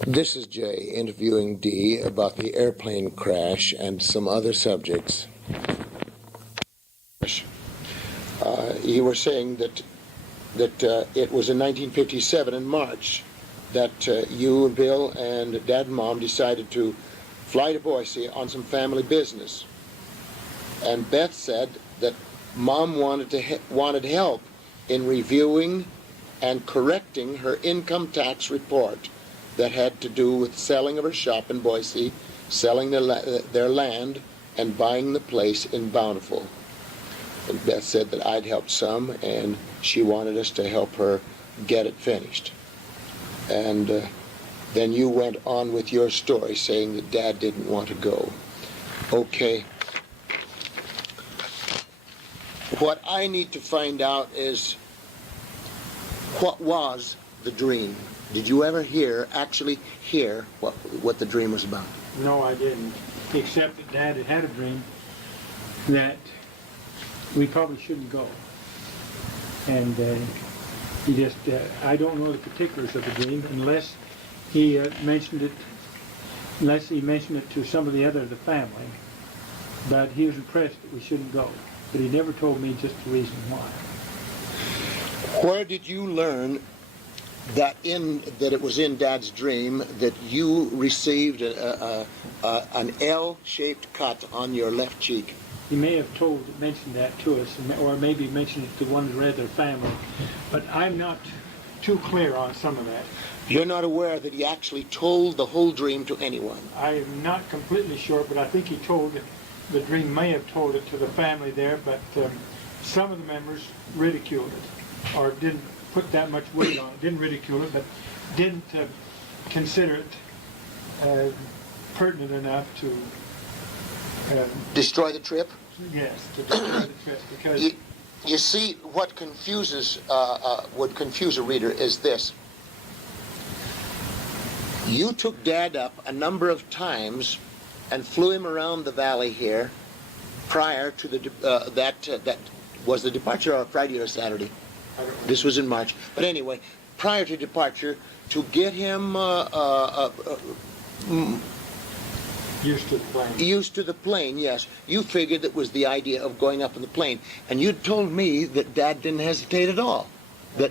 This is Jay interviewing Dee about the airplane crash and some other subjects. You were saying that it was in 1957 in March that you and Bill and Dad and Mom decided to fly to Boise on some family business. And Beth said that Mom wanted help in reviewing and correcting her income tax report that had to do with selling of her shop in Boise, selling their land, and buying the place in Bountiful. And Beth said that I'd helped some, and she wanted us to help her get it finished. And then you went on with your story, saying that Dad didn't want to go. Okay. What I need to find out is, what was the dream? Did you ever actually hear what the dream was about? No, I didn't, except that Dad had a dream that we probably shouldn't go. And he just, I don't know the particulars of the dream unless he mentioned it to somebody other of the family. But he was impressed that we shouldn't go. But he never told me just the reason why. Where did you learn that it was in Dad's dream that you received an L-shaped cut on your left cheek? He may have mentioned that to us, or maybe mentioned it to one of the other family, but I'm not too clear on some of that. You're not aware that he actually told the whole dream to anyone? I am not completely sure, but I think he told it. The dream may have told it to the family there, but some of the members ridiculed it, or didn't put that much weight on it, didn't ridicule it, but didn't consider it pertinent enough to destroy the trip? Yes, to destroy the trip, because you see, what would confuse a reader is this. You took Dad up a number of times and flew him around the valley here prior to that was the departure on Friday or Saturday. This was in March. But anyway, prior to departure, to get him used to the plane. Used to the plane, yes. You figured that was the idea of going up in the plane. And you told me that Dad didn't hesitate at all. That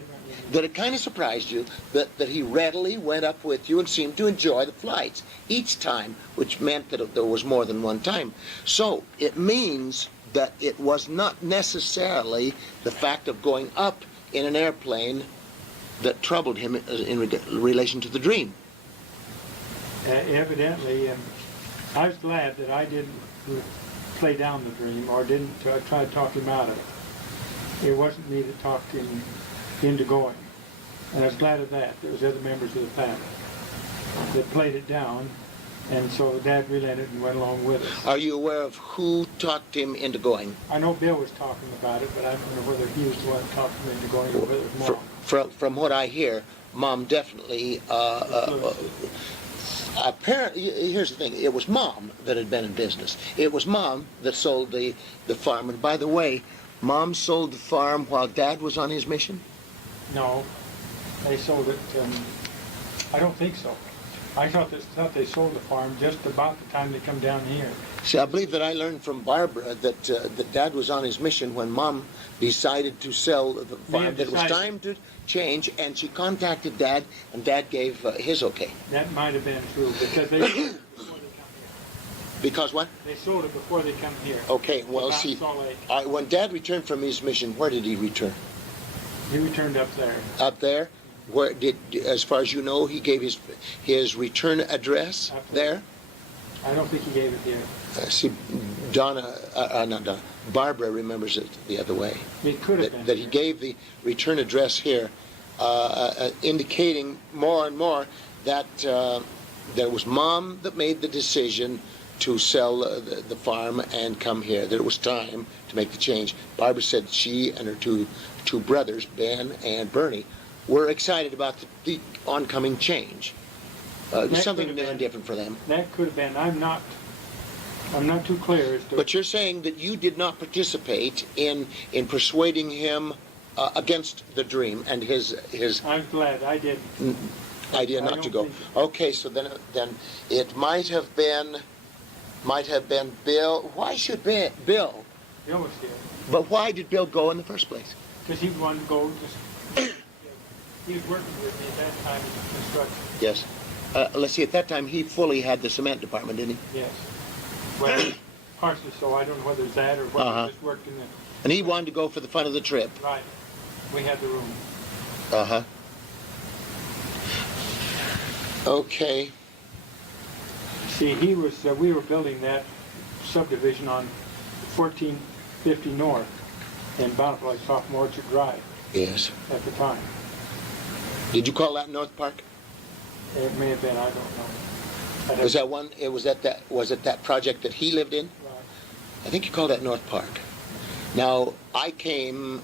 it kind of surprised you that he readily went up with you and seemed to enjoy the flights each time, which meant that there was more than one time. So it means that it was not necessarily the fact of going up in an airplane that troubled him in relation to the dream. Evidently, I was glad that I didn't play down the dream or didn't try to talk him out of it. It wasn't me that talked him into going. And I was glad of that. There was other members of the family that played it down, and so Dad relented and went along with us. Are you aware of who talked him into going? I know Bill was talking about it, but I don't know whether he was the one that talked him into going or whether it was Mom. From what I hear, Mom definitely... apparently, here's the thing, it was Mom that had been in business. It was Mom that sold the farm. And by the way, Mom sold the farm while Dad was on his mission? No, they sold it, I don't think so. I thought they sold the farm just about the time they come down here. See, I believe that I learned from Barbara that Dad was on his mission when Mom decided to sell the farm, that it was time to change, and she contacted Dad, and Dad gave his okay. That might have been true, because they sold it before they come here. Because what? They sold it before they come here. Okay, well, see, when Dad returned from his mission, where did he return? He returned up there. Up there? Where did, as far as you know, he gave his return address there? I don't think he gave it here. See, Barbara remembers it the other way. It could have been. That he gave the return address here, indicating more and more that it was Mom that made the decision to sell the farm and come here, that it was time to make the change. Barbara said she and her two brothers, Ben and Bernie, were excited about the oncoming change. Something new and different for them. That could have been. I'm not too clear as to... But you're saying that you did not participate in persuading him against the dream and his... I'm glad I didn't. idea I not don't to go. think- Okay, so then it might have been Bill. Why should Bill? Bill was here, But why did Bill go in the first place? because he wanted to go just, he was working with me at that time in construction, Yes. Let's see. At that time, he fully had the cement department, didn't he? yes. Well, partially so, I don't know whether it's that or whether Uh-huh. he just worked in the, And he wanted to go for the fun of the trip. right, we had the room. Uh-huh. Okay. See, we were building that subdivision on 1450 North in Bountiful, like Sophomore Orchard Drive Yes. at the time. Did you call that North Park? It may have been, I don't know. I'd have- Was that one? Was it that project that he lived in? Right. I think you called that North Park. Now, I came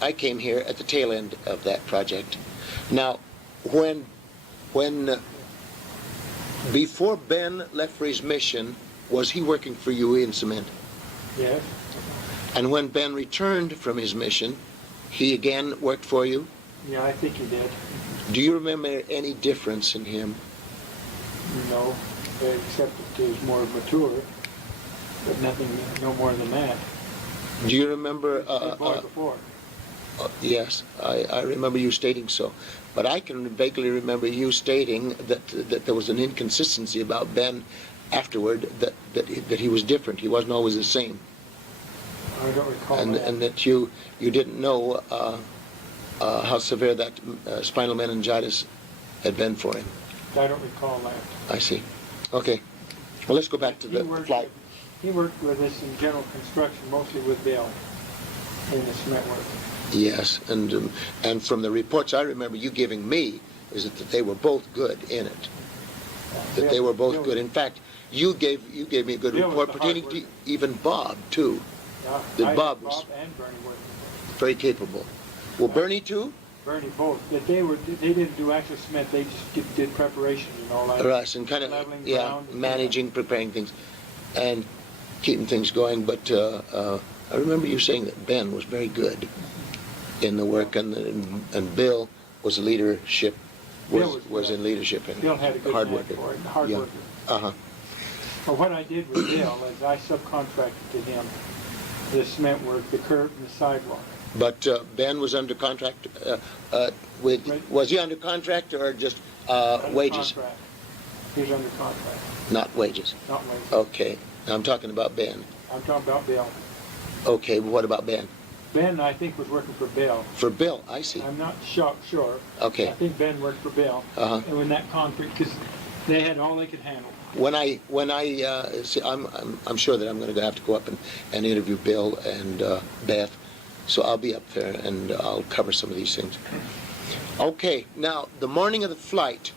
here at the tail end of that project. Now, when before Ben left for his mission, was he working for you in cement? Yes, And when Ben returned from his mission, he again worked for you? yeah, I think he did. Do you remember any difference in him? No, except that he was more mature, but nothing, no more than that. Do you remember? Good boy before. Yes, I remember you stating so. But I can vaguely remember you stating that there was an inconsistency about Ben afterward, that he was different. He wasn't always the same. I don't recall And that. and that you didn't know how severe that spinal meningitis had been for him. I don't recall that. I see. Okay. Well, let's go back to the flight. He worked with us in general construction, mostly with Bill, in the cement work. Yes, and from the reports I remember you giving me is that they were both good in it. That they were both Bill- good. In fact, you gave me a good Bill was report the pertaining hard to worker. even Bob too. Yeah, Did I had Bob was- and Bernie worked with Very capable. Well, Bernie too. us. Bernie both, but they didn't do actual cement, they just did preparation, like Right, and kind of leveling ground. managing, preparing things, and keeping things going. But I remember you saying that Ben was very good in the work, and Bill was leadership. Bill Was in leadership and Bill had a good hard knack worker. for it, hard Yeah. worker. Uh-huh. But what I did with Bill is I subcontracted to him the cement work, the curb and the sidewalk. But Ben was under contract with. Right. Was he under contract or just Under wages? contract. He was under contract, Not wages. not wages. Okay. I'm talking about Ben. I'm talking about Bill. Okay. Well, what about Ben? Ben, I think, was working for Bill. For Bill, I see. I'm not sure. Okay. I think Ben worked for Bill. Uh-huh. And when that concrete, because they had all they could handle. When I see, I'm sure that I'm going to have to go up and interview Bill and Beth, so I'll be up there and I'll cover some of these things. Okay, now the morning of the flight,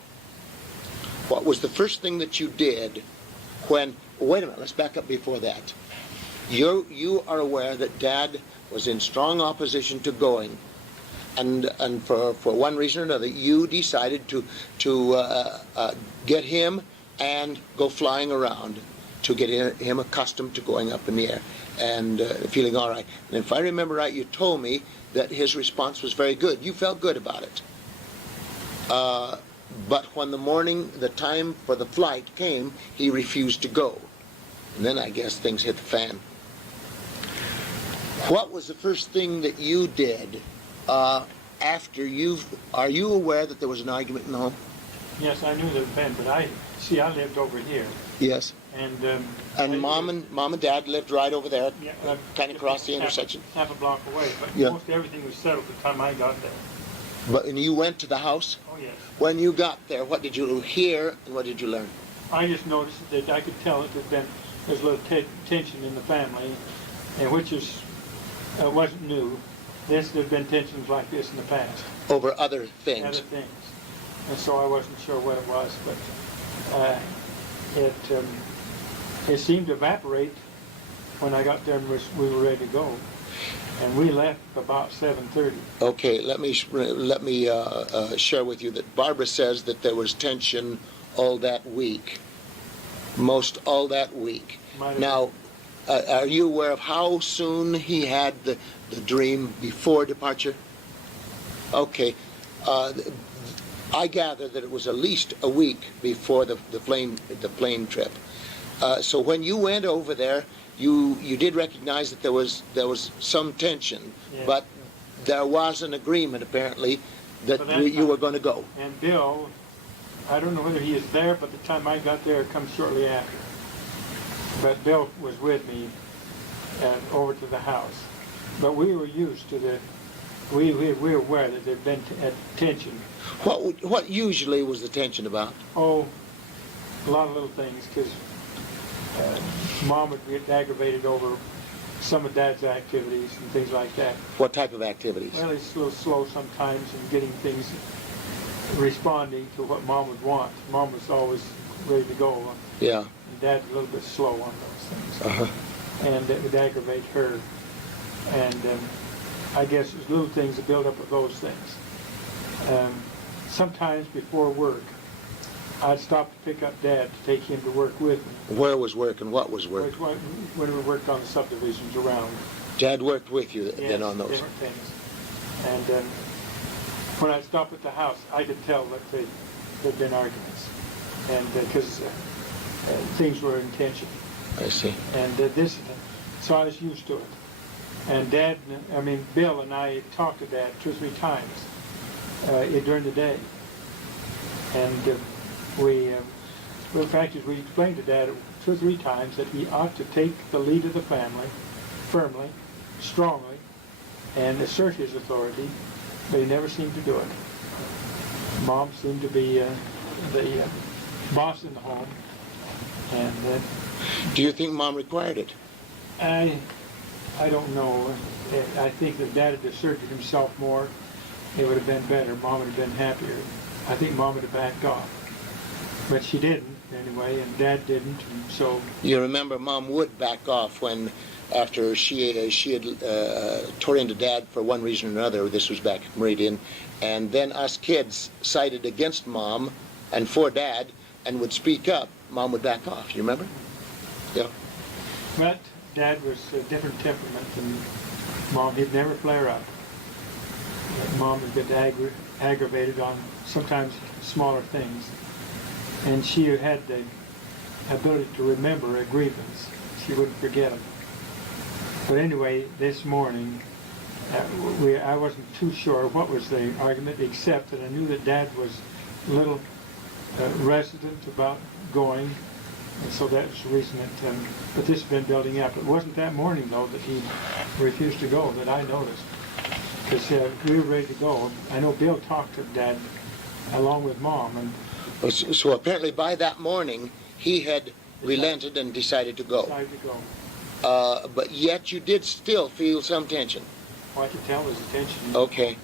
what was the first thing that you did when? Wait a minute, let's back up before that. You are aware that Dad was in strong opposition to going, and for one reason or another, you decided to get him and go flying around to get him accustomed to going up in the air and feeling all right. And if I remember right, you told me that his response was very good. You felt good about it. But when the time for the flight came, he refused to go. And then I guess things hit the fan. What was the first thing that you did after are you aware that there was an argument in the home? Yes, I knew there was Ben, but I lived over here. Yes. And And mom and dad lived right over there, Yeah, kind of across the intersection. half a block away, but Yeah. most everything was settled the time I got there. And you went to the house. Oh, yes. When you got there, what did you hear and what did you learn? I just noticed that I could tell that there's a little tension in the family, and which wasn't new. There'd been tensions like this in the past, Over other other things. things. And so I wasn't sure what it was, but it seemed to evaporate when I got there and we were ready to go. And we left about 7:30. Okay, let me share with you that Barbara says that there was tension all that week, most all that week. Might have Now, are you aware of how soon he had the dream before departure? Okay, I gather that it was at least a week before the plane trip. So when you went over there, you did recognize that there was some tension, Yeah. but there was an agreement apparently that So that you were time- going to go. And Bill, I don't know whether he is there, but the time I got there, it comes shortly after. But Bill was with me over to the house. But we were used to we were aware that there'd been tension. What usually was the tension about? Oh, a lot of little things, because Mom would get aggravated over some of Dad's activities and things like that. What type of activities? Well, he's a little slow sometimes in getting things, responding to what Mom would want. Mom was always ready to go, Yeah. and Dad's a little bit slow on those things. Uh-huh. And it would aggravate her. And I guess it was little things that build up of those things. Sometimes before work, I'd stop to pick up Dad to take him to work with me. Where was work and what was work? When we worked on the subdivisions around. Dad worked with you then Yes, on those. different things. And when I'd stop at the house, I could tell that there'd been arguments. And because things were in tension. I see. And so I was used to it. And Bill and I talked to Dad 2 or 3 times during the day. And the fact is, we explained to Dad 2 or 3 times that he ought to take the lead of the family firmly, strongly, and assert his authority, but he never seemed to do it. Mom seemed to be the boss in the home, and Do you think Mom required it? I don't know. I think if Dad had asserted himself more, it would have been better. Mom would have been happier. I think Mom would have backed off. But she didn't, anyway, and Dad didn't, and so... You remember Mom would back off after she had tore into Dad for one reason or another. This was back at Meridian. And then us kids sided against Mom and for Dad and would speak up. Mom would back off. You remember? Yeah. But Dad was a different temperament than Mom. He'd never flare up. Mom would get aggravated on sometimes smaller things. And she had the ability to remember a grievance. She wouldn't forget them. But anyway, this morning, I wasn't too sure what was the argument, except that I knew that Dad was a little reticent about going. And so that was the reason that, but this has been building up. It wasn't that morning, though, that he refused to go that I noticed. Because we were ready to go. I know Bill talked to Dad along with Mom. And So apparently by that morning, he had relented and decided to go. decided to go. But yet you did still feel some tension. Well, I could tell his attention. Okay.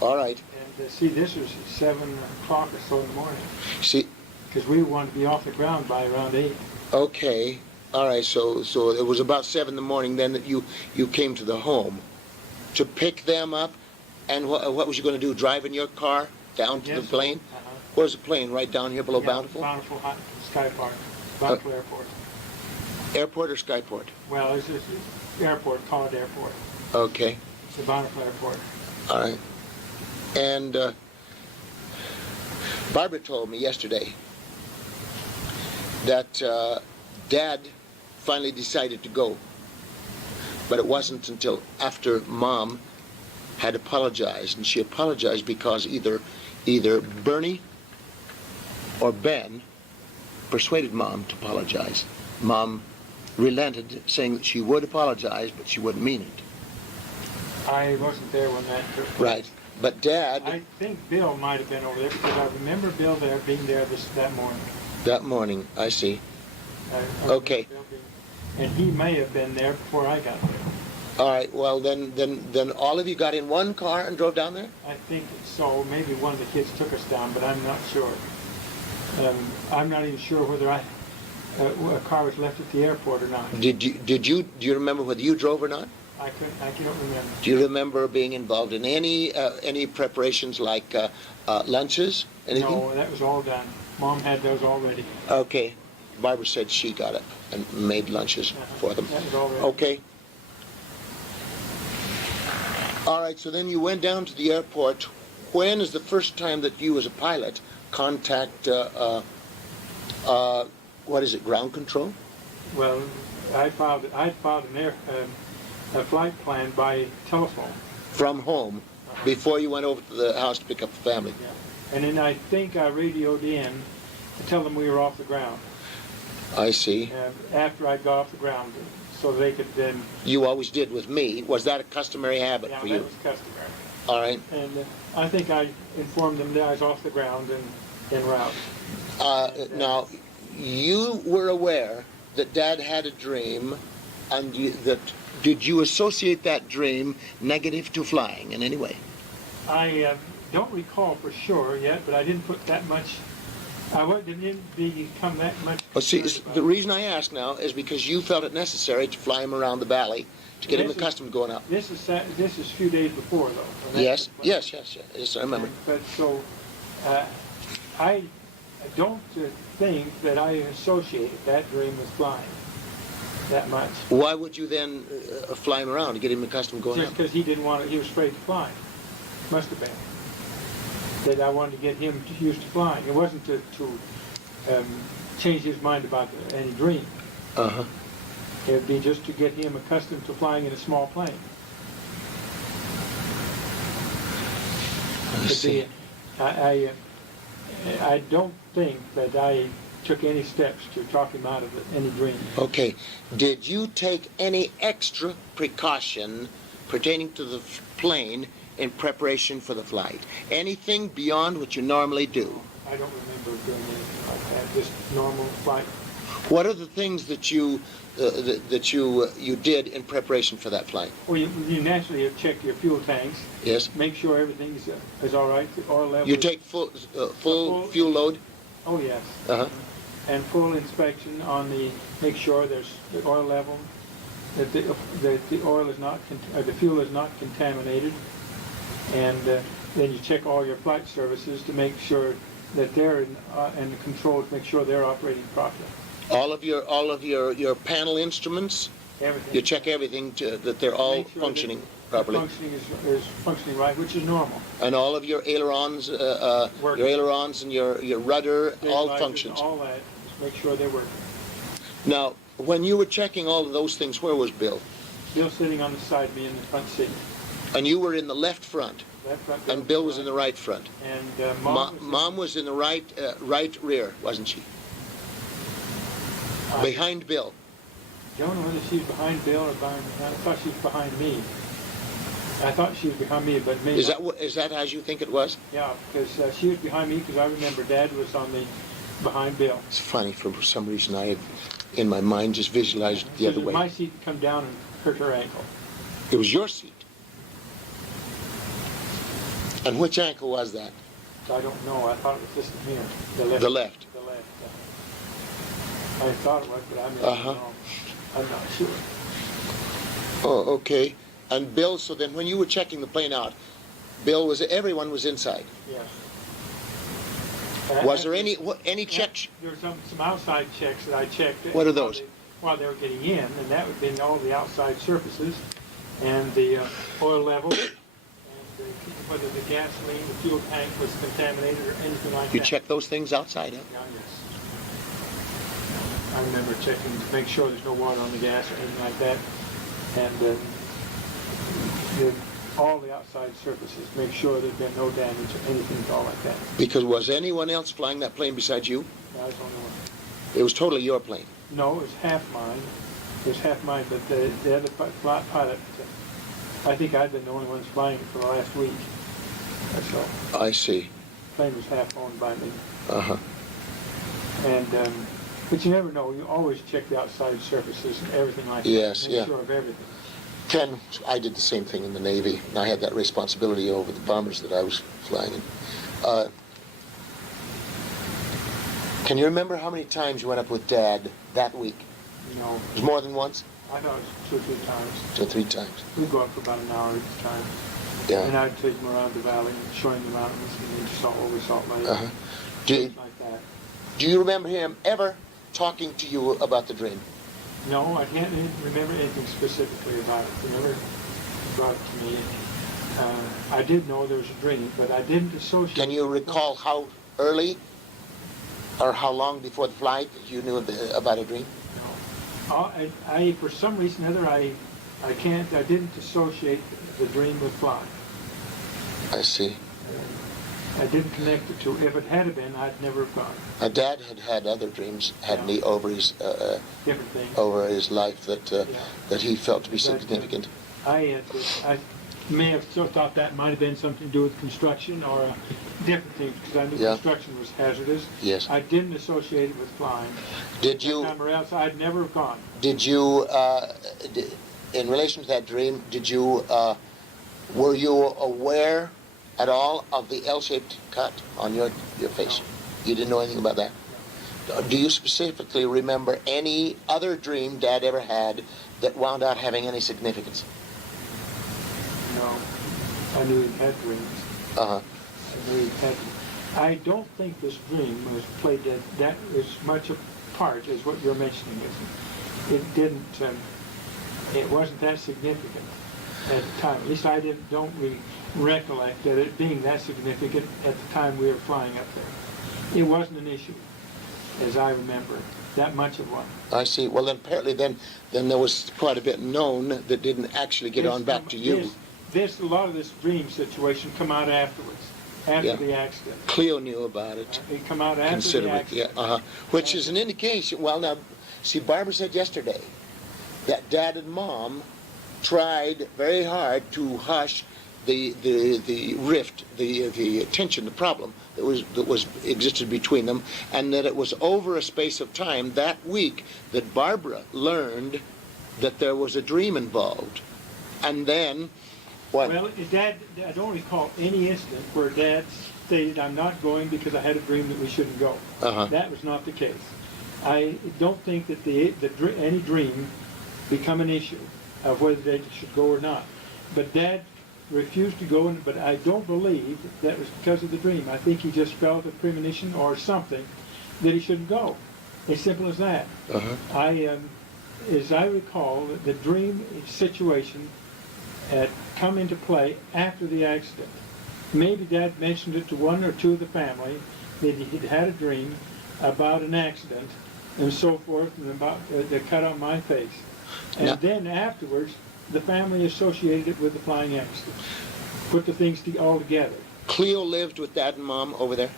All right. And see, this was 7 o'clock or so in the morning. See, Because we wanted to be off the ground by around 8. okay. All right. So it was about 7 in the morning then that you came to the home to pick them up. And what was you going to do? Drive in your car down to the plane? Uh-huh. Where's the plane? Right down here below Yeah, Bountiful? Bountiful Sky Park. Bountiful Airport. Airport or Skyport? Well, it's just airport, call it airport. Okay. It's the Bountiful Airport. All right. And Barbara told me yesterday that Dad finally decided to go. But it wasn't until after Mom had apologized. And she apologized because either Bernie or Ben persuaded Mom to apologize. Mom relented, saying that she would apologize, but she wouldn't mean it. I wasn't there when that took place. Right. But Dad, I think Bill might have been over there because I remember Bill being there that morning. that morning, I see. I remember Okay. Bill and he may have been there before I got there. All right, well, then all of you got in one car and drove down there? I think so. Maybe one of the kids took us down, but I'm not sure. I'm not even sure whether a car was left at the airport or not. Do you remember whether you drove or not? I can't remember. Do you remember being involved in any preparations like lunches, anything? No, that was all done. Mom had those already. Okay. Barbara said she got up and made lunches for them. That was all ready. Okay. All right, so then you went down to the airport. when is the first time that you as a pilot contact, what is it, ground control? Well, I filed a flight plan by telephone. From home, before you went over to the house to pick up the family? Yeah. And then I think I radioed in to tell them we were off the ground. I see. After I got off the ground, so they could then... You always did with me. Was that a customary habit Yeah, for that you? was customary. All right. And I think I informed them that I was off the ground and en route. Now, you were aware that Dad had a dream, and did you associate that dream negative to flying in any way? I don't recall for sure yet, but I didn't put that much... didn't become that much... Well, see, concerned about the it. reason I ask now is because you felt it necessary to fly him around the valley to get him This is- accustomed to going up. This is a few days before, though. when that Yes, took place. yes, I remember. But so, I don't think that I associated that dream with flying that much. Why would you then fly him around to get him accustomed to going Just up? because he didn't want to, he was afraid to fly. Must have been. That I wanted to get him used to flying. It wasn't to change his mind about any dream. Uh-huh. It would be just to get him accustomed to flying in a small plane. I see. I don't think that I took any steps to talk him out of any dream. Okay. Did you take any extra precaution pertaining to the plane in preparation for the flight? Anything beyond what you normally do? I don't remember doing anything like that. Just normal flight. What are the things that you you did in preparation for that flight? Well, you naturally check your fuel tanks, Yes. make sure everything is all right, the oil level. You is- take full fuel load. Oh, yes. Uh-huh. And full inspection on make sure there's the oil level, that the oil is not, the fuel is not contaminated. And then you check all your flight services to make sure that they're in control, to make sure they're operating properly. All of your panel instruments. Everything. You check everything that they're all Make sure functioning that properly. the functioning is functioning right, which is normal. And all of your ailerons, Working. and your rudder all Stabilizers, functions. All that, just make sure they work. Now, when you were checking all of those things, where was Bill? Bill's sitting on the side of me in the front seat. And you were in the left front, Left front. and Bill was in the right front. And Mom was Mom was in the right rear, wasn't she? Behind Bill. I don't know whether she's behind Bill or behind. I thought she was behind me. I thought she was behind me, but maybe. Is that as you think it was? Yeah, because she was behind me because I remember Dad was on the behind Bill. It's funny, for some reason I had, in my mind, just visualized it the other way. My seat would come down and hurt her ankle. It was your seat. And which ankle was that? I don't know. I thought it was just here. The left. The left. The left. I thought it was, but I mean, Uh-huh. I'm not sure. Oh, okay. And Bill, so then when you were checking the plane out, everyone was inside. Yes. Was there any checks? There were some outside checks that I checked. What are those? While they were getting in, and that would be all the outside surfaces, and the oil level, and whether the gasoline, the fuel tank was contaminated or anything like You that. check those things outside, huh? Yeah, yes. I remember checking to make sure there's no water on the gas or anything like that, and all the outside surfaces, make sure there'd been no damage or anything at all like that. Because was anyone else flying that plane besides you? I was the only one. It was totally your plane. No, it was half mine. It was half mine, but the other pilot, I think I'd been the only one flying it for the last week. So I see. the plane was half owned by me. Uh-huh. And but you never know. You always check the outside surfaces and everything like Yes, that. Make yeah. sure of everything. Ken, I did the same thing in the Navy, and I had that responsibility over the bombers that I was flying in. Can you remember how many times you went up with Dad that week? No, It was more than once? I thought it was 2 or 3 times. 2 or 3 times. We'd go up for about an hour each time. And Yeah. I'd take him around the valley and show him the mountains and Salt Lake. Uh-huh. Things like that. Do you remember him ever talking to you about the dream? No, I can't remember anything specifically about it. He never brought it to me. I did know there was a dream, but I didn't associate. Can you recall how early or how long before the flight you knew about a dream? I for some reason or other, I didn't associate the dream with flying. I see. I didn't connect the two. If it had been, I'd never have gone. My dad had other dreams, hadn't he, over his Different things. over his life that he felt to be But, significant. I may have still thought that might have been something to do with construction or different things, because I knew Yeah. construction was hazardous. Yes. I didn't associate it with flying. Did you? Or else I'd never have gone. Did you? In relation to that dream, did you? Were you aware at all of the L-shaped cut on your face? No. You didn't know anything about that? Do you specifically remember any other dream Dad ever had that wound out having any significance? No. I knew he had dreams. Uh-huh. I knew he had them. I don't think this dream was played that as much a part as what you're mentioning is. It didn't, it wasn't that significant at the time. At least I don't recollect that it being that significant at the time we were flying up there. It wasn't an issue, as I remember, that much of one. I see. Well, then apparently then there was quite a bit known that didn't actually get on back to you. A lot of this dream situation come out afterwards, after Yeah. the accident. Cleo knew about it. It come out after the Considerably, yeah. accident. Which is an indication. Well, now, see, Barbara said yesterday that Dad and Mom tried very hard to hush the rift, the tension, the problem that was existed between them, and that it was over a space of time that week that Barbara learned that there was a dream involved, and then what? Well, Dad, I don't recall any incident where Dad stated, "I'm not going because I had a dream that we shouldn't go." Uh-huh. That was not the case. I don't think that any dream become an issue of whether Dad should go or not. But Dad refused to go, but I don't believe that was because of the dream. I think he just felt a premonition or something that he shouldn't go. As simple as that. Uh-huh. As I recall, the dream situation had come into play after the accident. Maybe Dad mentioned it to one or two of the family that he'd had a dream about an accident and so forth, and about the cut on my face. And Now, then afterwards, the family associated it with the flying accident. Put the things all together. Cleo lived with Dad and Mom over there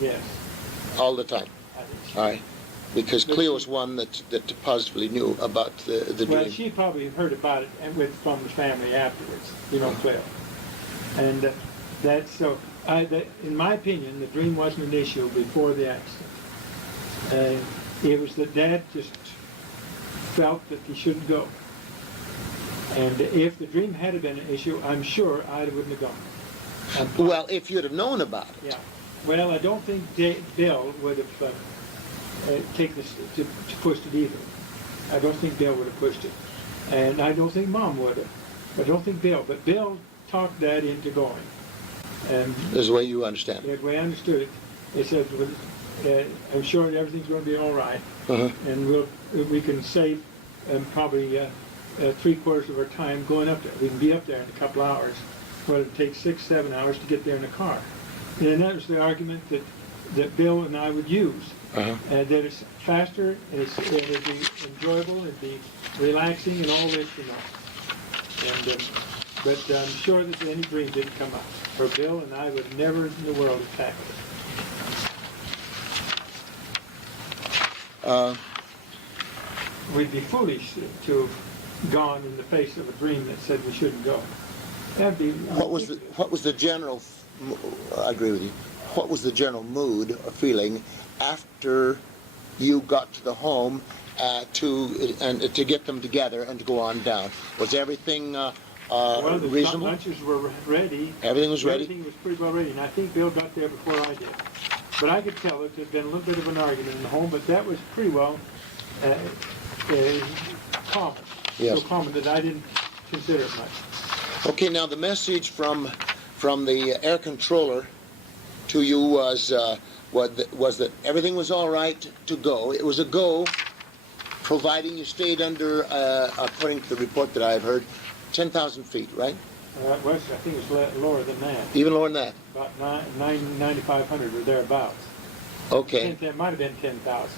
Yes. all the time. I think so. All right. Because Cleo was one that positively knew about the Well, dream. she probably heard about it from the family afterwards, Cleo. And that's so. In my opinion, the dream wasn't an issue before the accident. It was that Dad just felt that he shouldn't go. And if the dream had been an issue, I'm sure I wouldn't have gone. Well, if you'd have known about it. Yeah. Well, I don't think Bill would have taken this to pushed it either. I don't think Bill would have pushed it, and I don't think Mom would have. I don't think Bill, but Bill talked Dad into going. And Is the way you understand it. the way I understood it, he said, "I'm sure everything's going to be all right, Uh-huh. and we can save probably 3/4 of our time going up there. We can be up there in a couple hours, but it takes 6-7 hours to get there in a car." And that was the argument that Bill and I would use. Uh-huh. That it's faster, it'd be enjoyable, it'd be relaxing, and all this, And but I'm sure that any dream didn't come up. For Bill and I would never in the world have tackled it. We'd be foolish to have gone in the face of a dream that said we shouldn't go. That'd be What was the general? I agree with you. What was the general mood or feeling after you got to the home to get them together and to go on down? Was everything well, the reasonable? lunches were ready. Everything was ready? Everything was pretty well ready, and I think Bill got there before I did. But I could tell that there'd been a little bit of an argument in the home, but that was pretty well common. Yes. So common that I didn't consider it much. Okay, now the message from the air controller to you was that everything was all right to go. It was a go, providing you stayed under, according to the report that I've heard, 10,000 feet, right? I think it was lower than that. Even lower than that? About 9,500 or thereabouts. Okay. It might have been 10,000.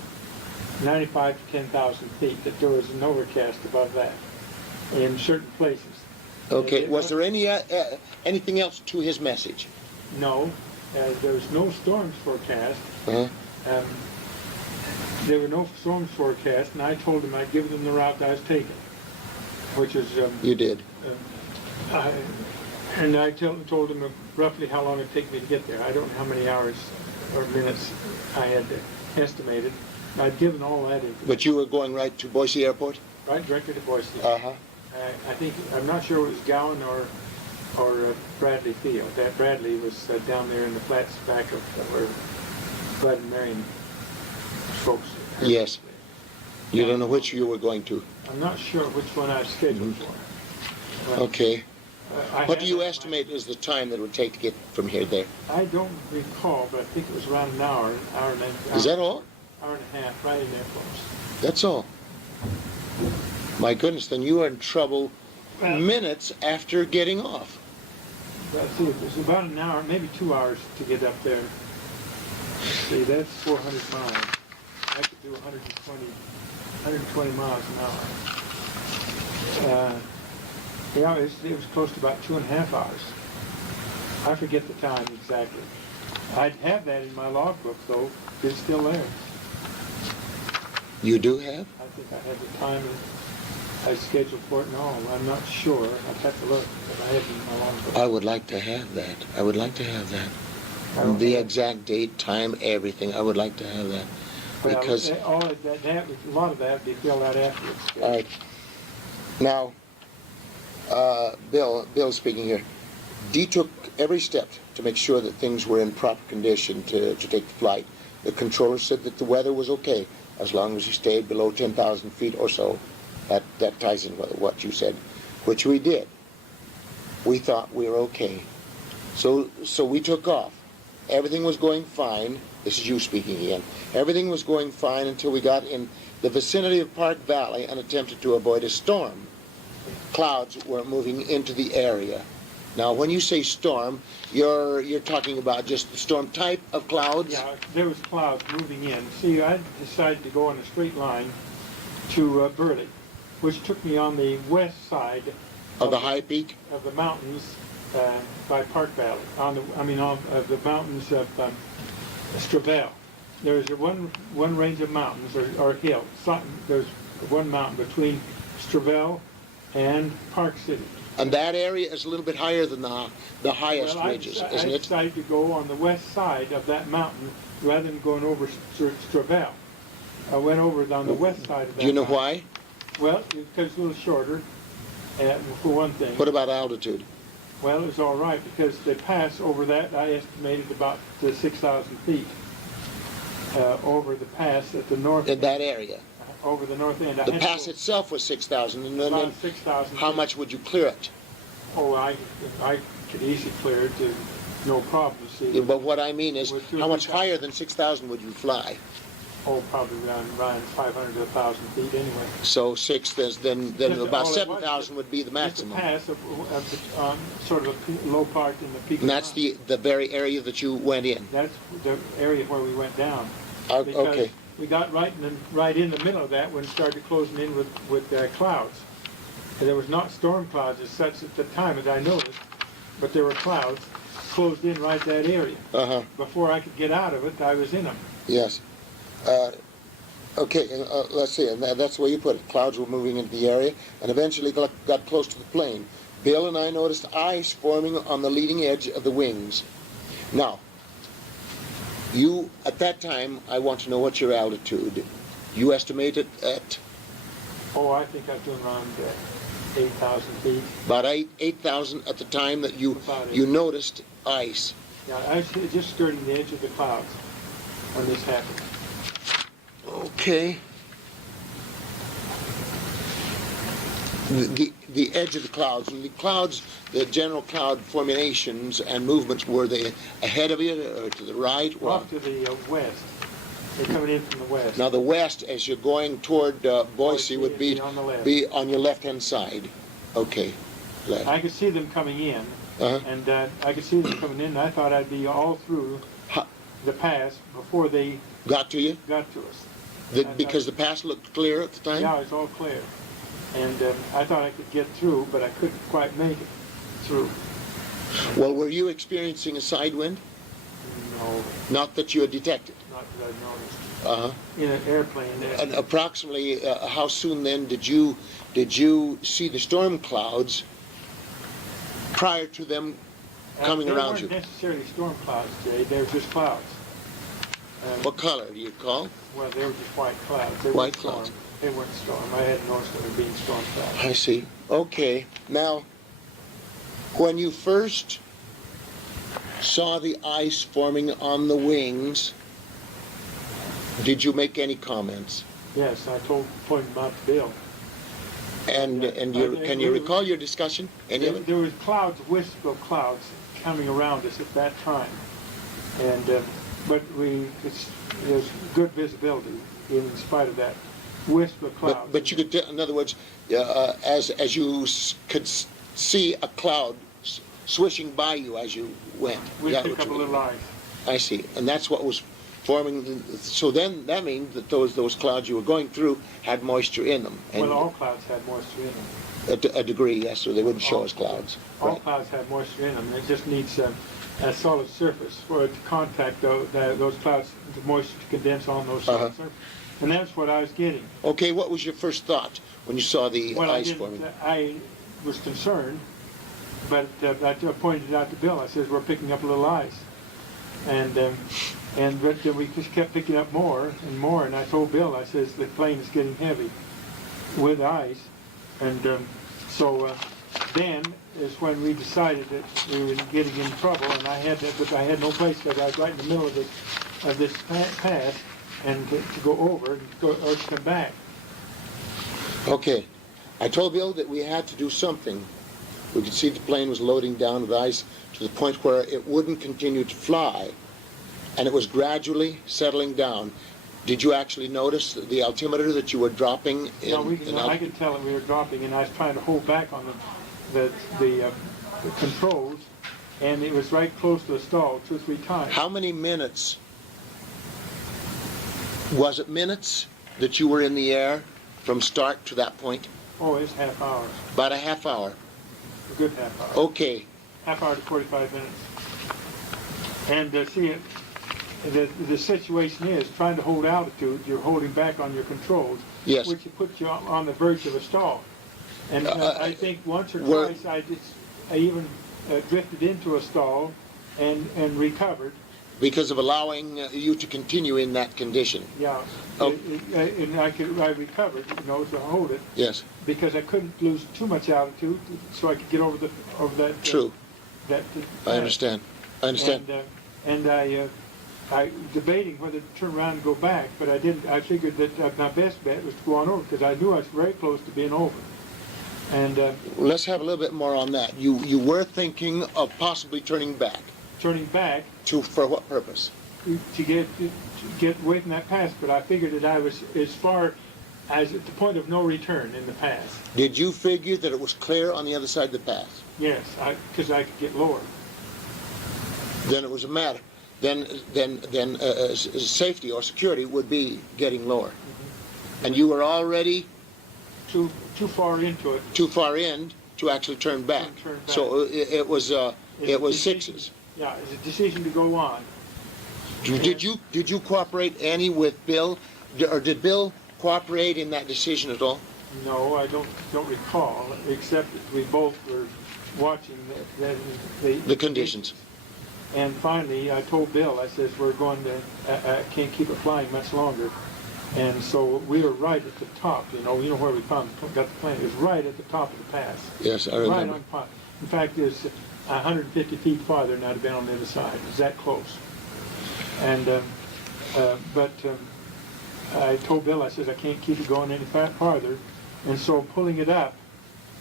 95 to 10,000 feet. That there was an overcast above that in certain places. Okay. Was there anything else to his message? No. There was no storms forecast. Uh-huh. There were no storms forecast, and I told him I'd give them the route I was taking, which is... You did. And I told him roughly how long it'd take me to get there. I don't know how many hours or minutes I had estimated. I'd given all that information. But you were going right to Boise Airport? Right directly to Boise. Uh-huh. I'm not sure it was Gowan or Bradley Field. That Bradley was down there in the flats back of where Bud and Marion folks. Yes. You don't know which you were going to? I'm not sure which one I was scheduled for. Okay. What do you had- estimate is the time that it would take to get from here to there? I don't recall, but I think it was around an hour and a Is that all? hour and a half, right in there close. That's all. My goodness, then you were in trouble Well- minutes after getting off. Let's see, it was about an hour, maybe 2 hours to get up there. Let's see, that's 400 miles. I could do 120 miles an hour. Yeah, it was close to about 2.5 hours. I forget the time exactly. I'd have that in my logbook, though. It's still there. You do have? I think I had the time I scheduled for it and all. I'm not sure. I'd have to look, but I had it in my logbook. I would like to have that. I would like to have that. I don't The have- exact date, time, everything. I would like to have that. Well, Because, all of that, a lot of that would be filled out afterwards. all right. Now, Bill speaking here. Dee took every step to make sure that things were in proper condition to take the flight. The controller said that the weather was okay as long as you stayed below 10,000 feet or so. That ties in with what you said, which we did. We thought we were okay. So we took off. Everything was going fine. This is you speaking again. Everything was going fine until we got in the vicinity of Park Valley and attempted to avoid a storm. Clouds were moving into the area. Now, when you say storm, you're talking about just the storm type of clouds? Yeah, there was clouds moving in. See, I decided to go on a straight line to Burley, which took me on the west side Of the high peak? of the mountains by Park Valley. Of the mountains of Stravell. There's one range of mountains or hills. There's one mountain between Stravell and Park City. And that area is a little bit higher than the highest ridges, isn't I it? decided to go on the west side of that mountain rather than going over Stravell. I went over on the west side of that Do you know mountain. why? Well, because it's a little shorter, for one thing. What about altitude? Well, it was all right because the pass over that, I estimated about 6,000 feet over the pass at the north In that area? over the north end. I The had to pass go itself was 6,000, and then about 6,000 how feet. much would you clear it? Oh, I could easily clear it to no problem. See, But what I mean is, With two or how much 3,000. higher than 6,000 would you fly? oh, probably around 500 to 1,000 feet anyway. So then Just about all at once, 7,000 would be the maximum. Just a pass sort of a low part in the peak. And that's the very area that you went in. That's the area where we went down. Because Okay. we got right in the middle of that when it started closing in with clouds. And there was not storm clouds as such at the time as I noticed, but there were clouds closed in right that area. Uh-huh. Before I could get out of it, I was in them. Yes. Okay, let's see, and that's the way you put it. Clouds were moving into the area and eventually got close to the plane. Bill and I noticed ice forming on the leading edge of the wings. Now, you, at that time, I want to know what's your altitude. You estimate it at Oh, I think I was doing around 8,000 feet. about 8,000 at the time that you About you 8. noticed ice. Yeah, I was just skirting the edge of the clouds when this happened. Okay. The edge of the clouds, and the clouds, the general cloud formations and movements, were they ahead of you or to the right? Or Off to the west. They're coming in from the west. now the west, as you're going toward Boise, would be on the left. be on your left-hand side. Okay. left. I could see them coming in, Uh-huh. and I could see them coming in, and I thought I'd be all through How, the pass before they got to you? got to us. Because the pass looked clear at the time? Yeah, it was all clear. And I thought I could get through, but I couldn't quite make it through. Well, were you experiencing a side wind? No, Not that you had detected. not that I noticed. Uh-huh. In an airplane, And approximately how soon then did you see the storm clouds prior to them coming around you? They weren't necessarily storm clouds, Jay. They were just clouds. What color do you recall? Well, they were just white clouds. They White weren't storm. clouds. They weren't storm. I hadn't noticed them being storm clouds. I see. Okay. Now, when you first saw the ice forming on the wings, did you make any comments? Yes, I pointed them out to Bill. And can you recall your discussion? Any of it? There was clouds, wisp of clouds coming around us at that time, and but there's good visibility in spite of that wisp of clouds. But you could, in other words, as you could see a cloud swishing by you as you went. We That pick what up a you- little ice. I see, and that's what was forming. So then that means that those clouds you were going through had moisture in them, and Well, all clouds had moisture in them. a degree, yes, so they wouldn't show as clouds. All Right. clouds have moisture in them. It just needs a solid surface for it to contact those clouds, the moisture to condense on those solid Uh-huh. surfaces. And that's what I was getting. Okay, what was your first thought when you saw the Well, ice forming? I was concerned, but I pointed it out to Bill. I says, we're picking up a little ice. But then we just kept picking up more and more. And I told Bill, I says, the plane is getting heavy with ice. And so then is when we decided that we were getting in trouble. And I had no place because I was right in the middle of this pass and to go over or to come back. Okay, I told Bill that we had to do something. We could see the plane was loading down with ice to the point where it wouldn't continue to fly, and it was gradually settling down. Did you actually notice the altimeter that you were dropping in? No, I could tell that we were dropping, and I was trying to hold back on the controls, and it was right close to a stall 2 or 3 times. How many minutes? Was it minutes that you were in the air from start to that point? Oh, it's half hour, About a half hour. a good half hour. Okay. Half hour to 45 minutes. And see, the situation is trying to hold altitude, you're holding back on your controls, Yes. which puts you on the verge of a stall. And I think once or were- twice I even drifted into a stall and recovered. Because of allowing you to continue in that condition. Yeah, Oh. and I recovered, to hold it Yes. because I couldn't lose too much altitude, so I could get over that. True. That. I understand. I understand. And I debating whether to turn around and go back, but I didn't. I figured that my best bet was to go on over because I knew I was very close to being over. And Let's have a little bit more on that. You were thinking of possibly turning back. turning back For what purpose? to get away from that pass, but I figured that I was as far as at the point of no return in the pass. Did you figure that it was clear on the other side of the pass? Yes, because I could get lower. Then it was a matter. Then safety or security would be getting lower. And you were already Too far into it. too far in to actually turn back. To turn back. So it was It's a decision- sixes. Yeah, it's a decision to go on. Did you cooperate any with Bill, or did Bill cooperate in that decision at all? No, I don't recall, except that we both were watching The conditions. And finally, I told Bill, I says, we're going to, I can't keep it flying much longer. And so we were right at the top, where we got the plane. It was right at the top of the pass. Yes, I Right remember. on top. In fact, it was 150 feet farther than I'd have been on the other side. It was that close. And, but I told Bill, I said, I can't keep it going any farther. And so pulling it up,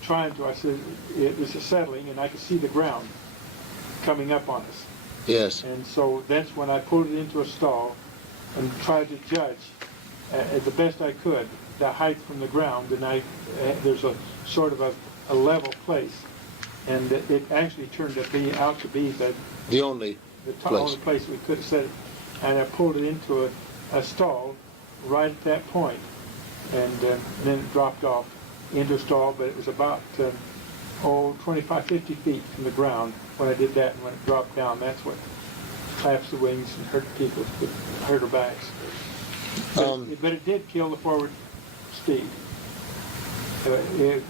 I said, it was settling and I could see the ground coming up on us. Yes. And so that's when I pulled it into a stall and tried to judge the best I could, the height from the ground, and there's a sort of a level place And it actually turned out to be The only place. only place we could have set it. And I pulled it into a stall right at that point, and then it dropped off into a stall, but it was about 25, 50 feet from the ground when I did that, and when it dropped down, that's what flaps the wings and hurt people, hurt their backs. But it did kill the forward speed. It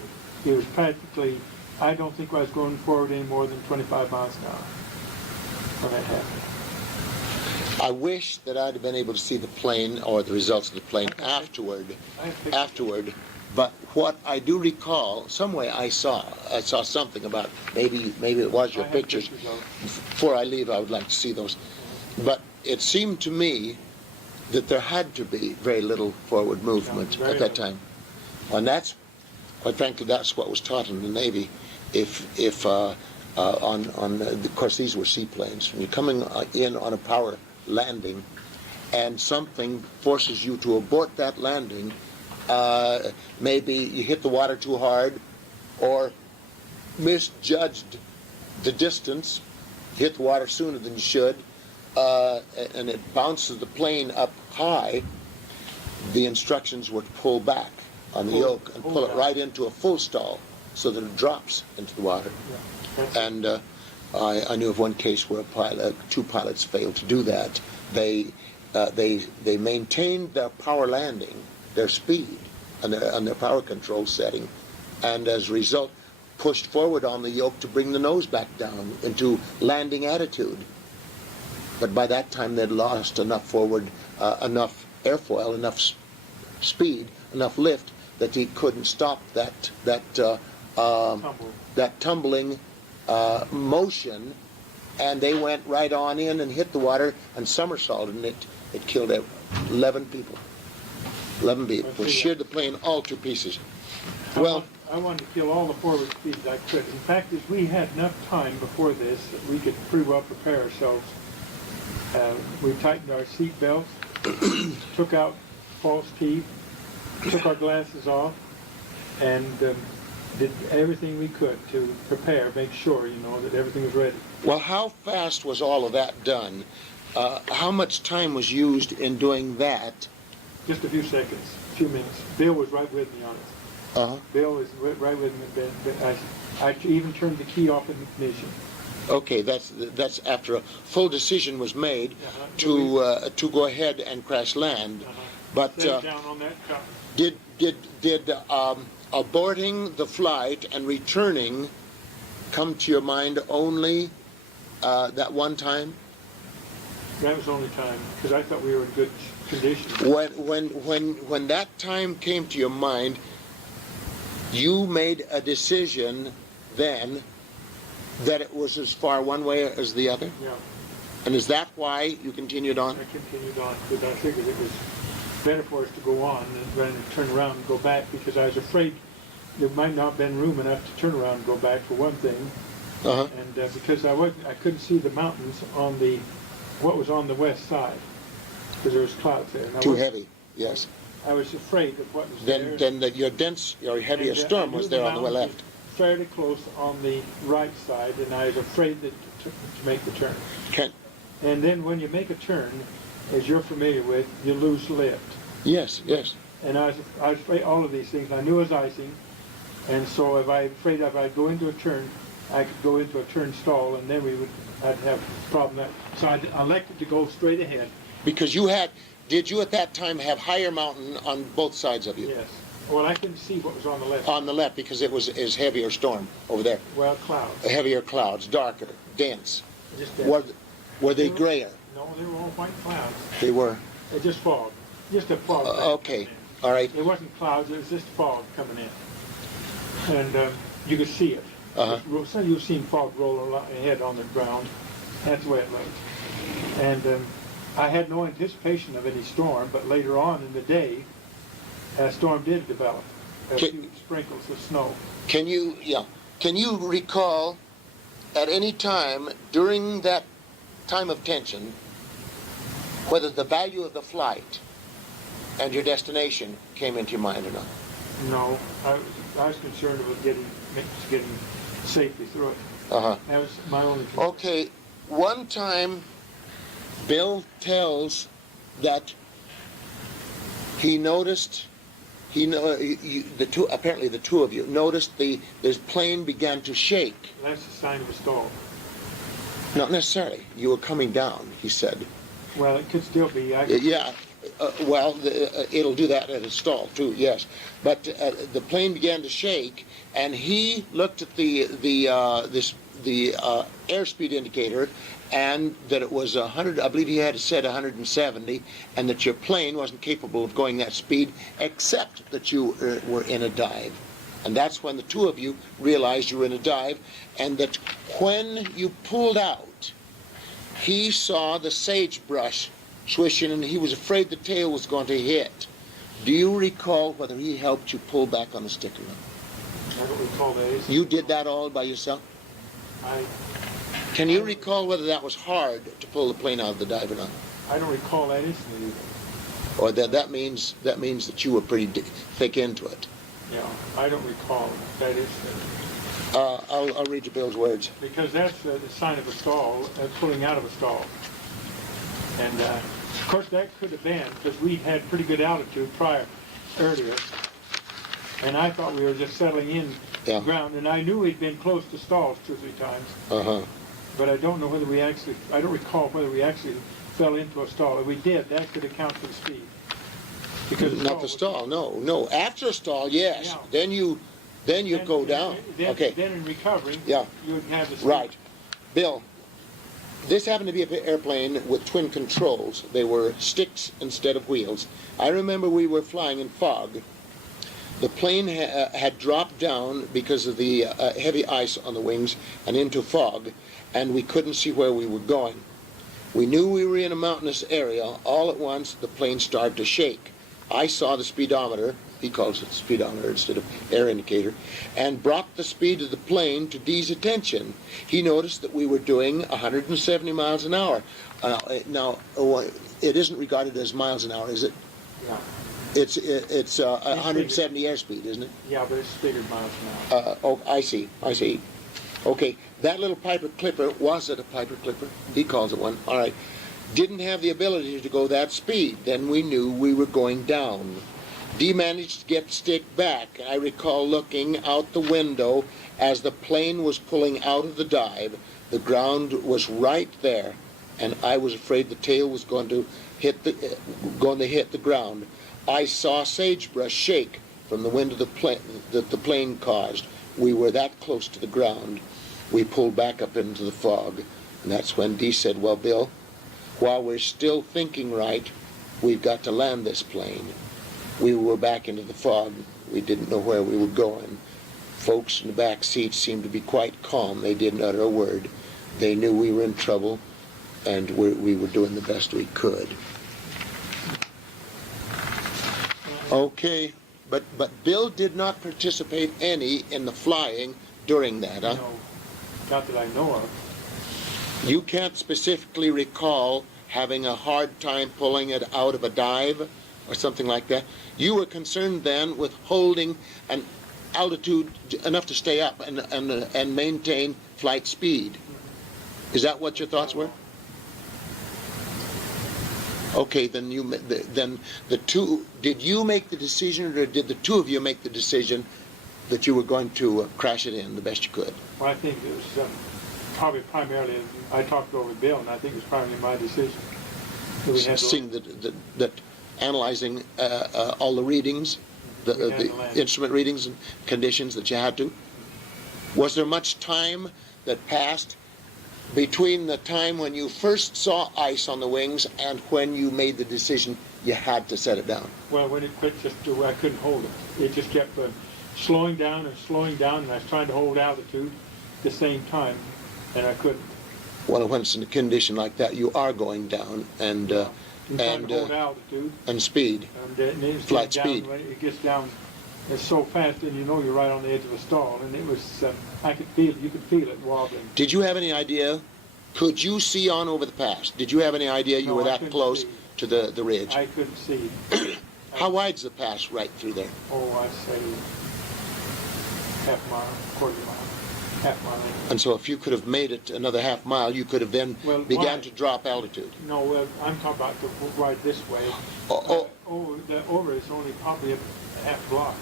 was practically, I don't think I was going forward any more than 25 miles an hour when that happened. I wish that I'd have been able to see the plane or the results of the plane afterward. But what I do recall, some way I saw something about, maybe it was your pictures. Before I leave, I would like to see those. But it seemed to me that there had to be very little forward movement at that time. And that's, quite frankly, that's what was taught in the Navy. Of course, these were seaplanes. When you're coming in on a power landing and something forces you to abort that landing, maybe you hit the water too hard or misjudged the distance, hit the water sooner than you should, and it bounces the plane up high, the instructions were to pull back on the yoke and pull it right into a full stall so that it drops into the water. And I knew of one case where two pilots failed to do that. They maintained their power landing, their speed, and their power control setting, and as a result, pushed forward on the yoke to bring the nose back down into landing attitude. But by that time, they'd lost enough forward, enough airfoil, enough speed, enough lift that he couldn't stop that tumbling motion, and they went right on in and hit the water and somersaulted, and it killed 11 people. 11 people. Sheared the plane all to pieces. Well, I wanted to kill all the forward speeds I could. In fact, if we had enough time before this, we could pretty well prepare ourselves. We tightened our seat belts, took out false teeth, took our glasses off, and did everything we could to prepare, make sure, that everything was ready. Well, how fast was all of that done? How much time was used in doing that? Just a few seconds, a few minutes. Bill was right with me on it. Uh-huh. Bill was right with me. I even turned the key off in the ignition. Okay, that's after a full decision was made to go ahead and crash land. But down on that top. did aborting the flight and returning come to your mind only that one time? That was the only time, because I thought we were in good condition. When that time came to your mind, you made a decision then that it was as far one way as the other? Yeah. And is that why you continued on? I continued on, because I figured it was better for us to go on than to turn around and go back, because I was afraid there might not have been room enough to turn around and go back, for one thing. Uh-huh. And because I couldn't see the mountains on what was on the west side, because there was clouds there. Too heavy, yes. I was afraid of what was there. Then your heavier storm was there on the left. Fairly close on the right side, and I was afraid to make the turn. And then when you make a turn, as you're familiar with, you lose lift. Yes. And I was afraid of all of these things. I knew it was icing, and so if I'd go into a turn, I could go into a turn stall, and then I'd have a problem there. So I elected to go straight ahead. Because did you at that time have higher mountain on both sides of you? Yes. Well, I couldn't see what was on the left. On the left, because it was heavier storm over there. Well, clouds. Heavier clouds, darker, dense. Just dense. Were they grayer? No, they were all white clouds. They were. Just fog. Just a fog. Okay. All right. It wasn't clouds. It was just fog coming in, and you could see it. Uh-huh. So you've seen fog roll ahead on the ground. That's the way it looked. And I had no anticipation of any storm, but later on in the day, a storm did develop. A few sprinkles of snow. Can you recall at any time during that time of tension whether the value of the flight and your destination came into your mind or not? No, I was concerned about getting safely through it. Uh-huh. That was my only concern. Okay, one time Bill tells that he noticed, apparently the two of you noticed this plane began to shake. That's a sign of a stall. Not necessarily. You were coming down, he said. Well, it could still be. Yeah. It'll do that at a stall too. Yes, but the plane began to shake, and he looked at the airspeed indicator, and that it was 100. I believe he had said 170, and that your plane wasn't capable of going that speed, except that you were in a dive, and that's when the two of you realized you were in a dive, and that when you pulled out, he saw the sagebrush swishing, and he was afraid the tail was going to hit. Do you recall whether he helped you pull back on the stick or not? I don't recall that. You did that all by yourself? Can you recall whether that was hard to pull the plane out of the dive or not? I don't recall that instantly either. Or that means that you were pretty thick into it. Yeah, I don't recall that instantly. I'll read you Bill's words. Because that's the sign of a stall, pulling out of a stall. And of course that could have been because we had pretty good altitude earlier, and I thought we were just settling in the ground, and I knew we'd been close to stalls 2 or 3 times. But I don't know whether I don't recall whether we actually fell into a stall. If we did, that could account for the speed. Because not the stall, no. After a stall, yes. Yeah. Then you go down. Okay. Then in recovering, yeah, you would have the speed. Right. Bill, this happened to be an airplane with twin controls. They were sticks instead of wheels. I remember we were flying in fog. The plane had dropped down because of the heavy ice on the wings and into fog, and we couldn't see where we were going. We knew we were in a mountainous area. All at once, the plane started to shake. I saw the speedometer, he calls it speedometer instead of air indicator, and brought the speed of the plane to Dee's attention. He noticed that we were doing 170 miles an hour. Now, it isn't regarded as miles an hour, is it? Yeah. It's 170 airspeed, isn't it? Yeah, but it's figured miles an hour. Oh, I see. Okay, that little Piper Clipper, was it a Piper Clipper? He calls it one. All right. Didn't have the ability to go that speed. Then we knew we were going down. Dee managed to get the stick back. I recall looking out the window as the plane was pulling out of the dive. The ground was right there, and I was afraid the tail was going to hit the ground. I saw sagebrush shake from the wind of the plane that the plane caused. We were that close to the ground. We pulled back up into the fog, and that's when Dee said, "Well, Bill, while we're still thinking right, we've got to land this plane." We were back into the fog. We didn't know where we were going. Folks in the back seats seemed to be quite calm. They didn't utter a word. They knew we were in trouble, and we were doing the best we could. Okay, but Bill did not participate any in the flying during that, huh? No, not that I know of. You can't specifically recall having a hard time pulling it out of a dive or something like that? You were concerned then with holding an altitude enough to stay up and maintain flight speed. Is that what your thoughts were? Okay, then did you make the decision, or did the two of you make the decision that you were going to crash it in the best you could? Well, I think it was probably primarily, I talked over with Bill, and I think it was primarily my decision. That we had to Seeing that analyzing all the readings, the instrument readings and conditions that you had to. Was there much time that passed between the time when you first saw ice on the wings and when you made the decision you had to set it down? Well, when it quit, I couldn't hold it. It just kept slowing down, and I was trying to hold altitude at the same time, and I couldn't. Well, when it's in a condition like that, you are going down and hold altitude and speed, and flight down, speed. When it gets down, it's so fast, and you know you're right on the edge of a stall, and it was. I could feel it. You could feel it wobbling. Did you have any idea? Could you see on over the pass? Did you have any idea you were that close see. to the ridge? I couldn't see. How wide's the pass right through there? Oh, I'd say half mile, quarter mile. half mile. And so if you could have made it another half mile, you could have then Well, began why? to drop altitude. No, I'm talking about the ride this way. Over is only probably a half block.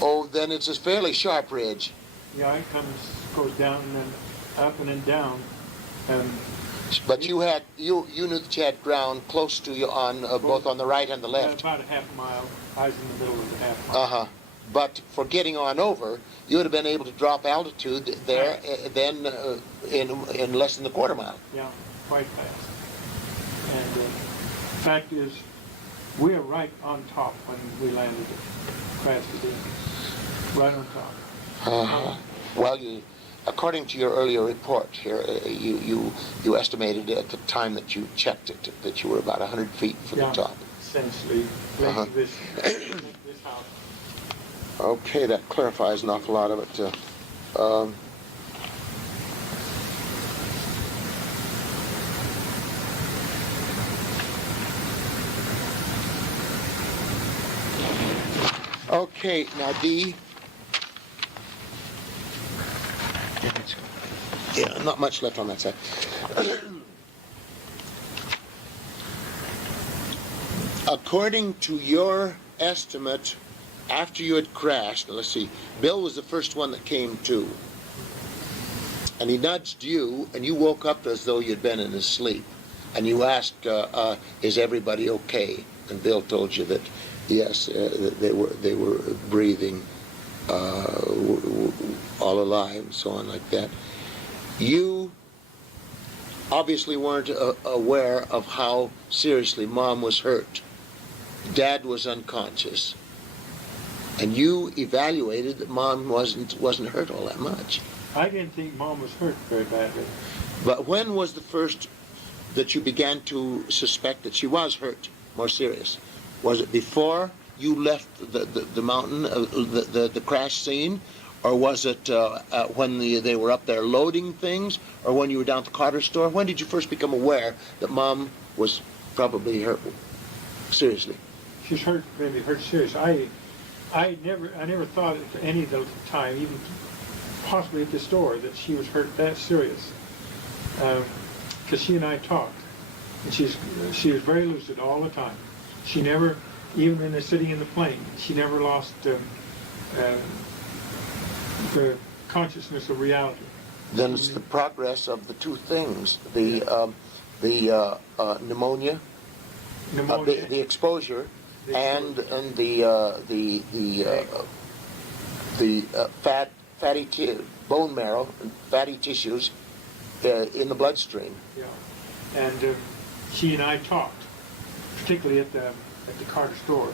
Oh, then it's a fairly sharp ridge. Yeah, it goes down and then up and then down. And But you knew that you had ground close to you on both on the right and the left. about a half mile. I was in the middle of the half mile. Uh-huh. But for getting on over, you would have been able to drop altitude there then in less than the quarter mile. Yeah, quite fast. And the fact is, we were right on top when we landed it, crashed it in. Right on top. Well, according to your earlier report here, you estimated at the time that you checked it that you were about 100 feet from the top. Essentially, this house. Okay, that clarifies an awful lot of it. Okay, now Dee. Yeah, not much left on that side. According to your estimate, after you had crashed, let's see, Bill was the first one that came to. And he nudged you, and you woke up as though you'd been in his sleep. And you asked, is everybody okay? And Bill told you that, yes, they were breathing, all alive, and so on like that. You obviously weren't aware of how seriously Mom was hurt. Dad was unconscious. And you evaluated that Mom wasn't hurt all that much. I didn't think Mom was hurt very badly. But when was the first that you began to suspect that she was hurt, more serious? Was it before you left the mountain, the crash scene? Or was it when they were up there loading things? Or when you were down at the Carter store? When did you first become aware that Mom was probably hurt seriously? She's hurt, maybe hurt serious. I never thought at any of the time, even possibly at the store, that she was hurt that serious. Because she and I talked, and she was very lucid all the time. She never, even when they're sitting in the plane, she never lost the consciousness of reality. Then it's the progress of the two things: the pneumonia, the exposure, and the bone marrow, fatty tissues in the bloodstream. Yeah, and she and I talked, particularly at the Carter store.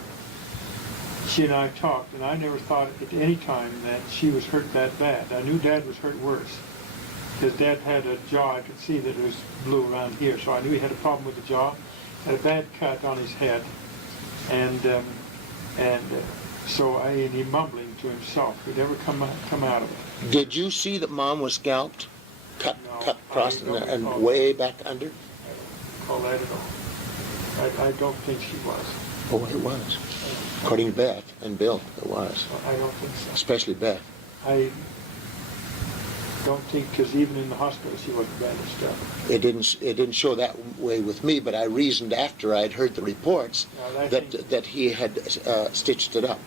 She and I talked, and I never thought at any time that she was hurt that bad. I knew Dad was hurt worse, because Dad had a jaw. I could see that it was blue around here, so I knew he had a problem with the jaw. Had a bad cut on his head, and so and he mumbling to himself. He'd never come out of it. Did you see that Mom was scalped, cut across and recall way back under? I don't recall that at all. I don't think she was. Oh, it was. According to Beth and Bill, it was. I don't think so. Especially Beth. I don't think, because even in the hospital she wasn't bandaged up. It didn't show that way with me, but I reasoned after I'd heard the reports that he had stitched it up.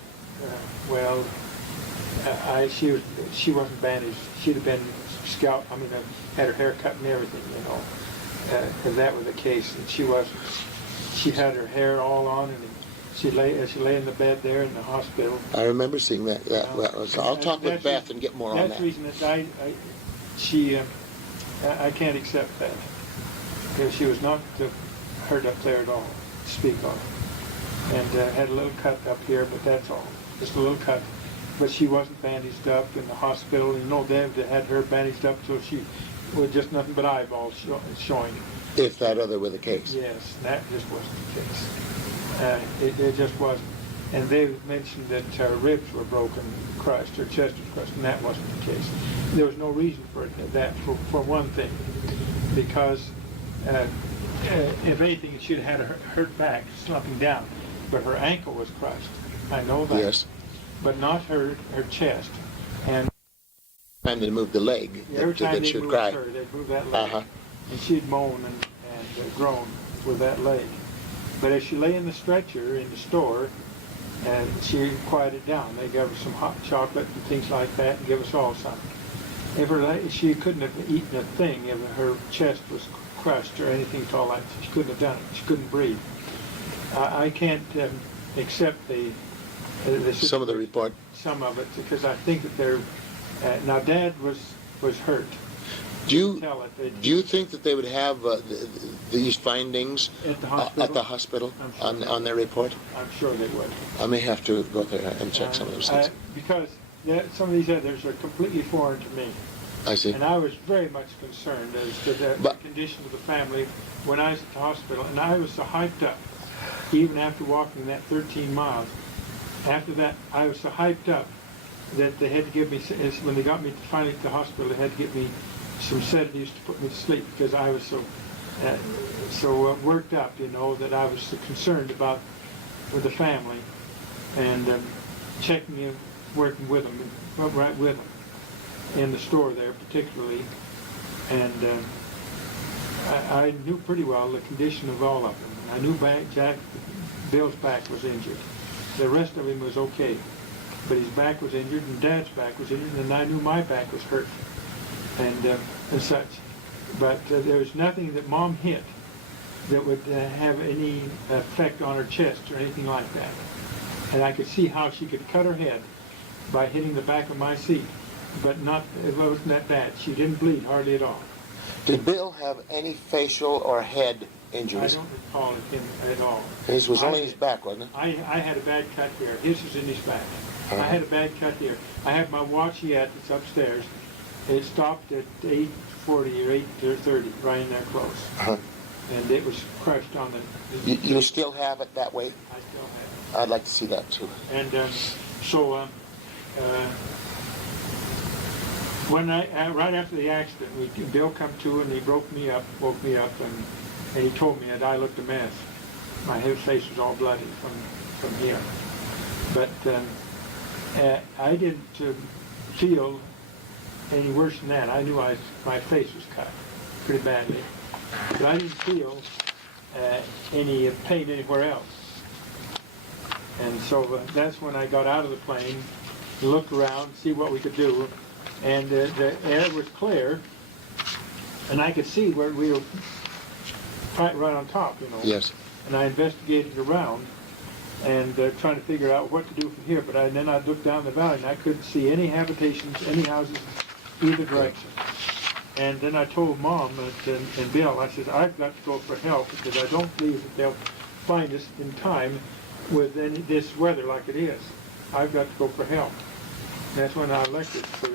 Well, she wasn't bandaged. She'd have been scalped. I mean, had her hair cut and everything, you know. If that were the case, and she wasn't. She had her hair all on, and she lay in the bed there in the hospital. I remember seeing that. I'll talk with Beth and get more on that. That's the reason that I can't accept that, because she was not hurt up there at all, to speak of, and had a little cut up here, but that's all, just a little cut. But she wasn't bandaged up in the hospital, and no, they had her bandaged up so she was just nothing but eyeballs showing. If that other were the case. Yes, that just wasn't the case. It just wasn't. And they mentioned that her ribs were broken, crushed, her chest was crushed, and that wasn't the case. There was no reason for that, for one thing, because if anything, she'd had her hurt back, slumping down, but her ankle was crushed. I know that. Yes. But not her chest. And time they moved the leg, Every time that they she'd moved cry. her, they'd move that leg. Uh-huh. And she'd moan and groan with that leg. But as she lay in the stretcher in the store, she quieted down. They gave her some hot chocolate and things like that, and give us all some. She couldn't have eaten a thing if her chest was crushed or anything at all like that. She couldn't have done it. She couldn't breathe. I can't accept the Some of the report. some of it, because I think that they're now Dad was hurt. Do Tell it. you think that they would have these findings At the hospital? at the hospital I'm sure on their report? I'm sure they would. I may have to go there and check some of those things. Because some of these others are completely foreign to me. I see. And I was very much concerned as to the condition of the family when I was at the hospital. And I was so hyped up, even after walking that 13 miles. After that, I was so hyped up that they had to give me, when they got me finally to the hospital, they had to give me some sedatives to put me to sleep because I was so worked up, you know, that I was so concerned about with the family and checking in, working with them, right with them in the store there particularly. And I knew pretty well the condition of all of them. I knew Bill's back was injured. The rest of him was okay. But his back was injured and Dad's back was injured, and I knew my back was hurt and such. But there was nothing that Mom hit that would have any effect on her chest or anything like that. And I could see how she could cut her head by hitting the back of my seat, but it wasn't that bad. She didn't bleed hardly at all. Did Bill have any facial or head I injuries? don't recall him at all. His was only his back, wasn't it? I had a bad cut here. His was in his back. I had a bad cut here. I have my watch yet. It's upstairs. It stopped at 8:40 or 8:30, right in there close. Uh-huh. And it was crushed on the... You still have it that way? I still have I'd like to see that too. it. And when right after the accident, Bill come to and he woke me up, and he told me that I looked a mess. My whole face was all bloody from here. But I didn't feel any worse than that. I knew my face was cut pretty badly. But I didn't feel any pain anywhere else. And so that's when I got out of the plane, looked around, see what we could do. And the air was clear, and I could see where we were right on top, you know. Yes. And I investigated around and trying to figure out what to do from here. But then I looked down the valley and I couldn't see any habitations, any houses, either direction. And then I told Mom and Bill, I said, I've got to go for help because I don't believe that they'll find us in time with this weather like it is. I've got to go for help. And that's when I elected to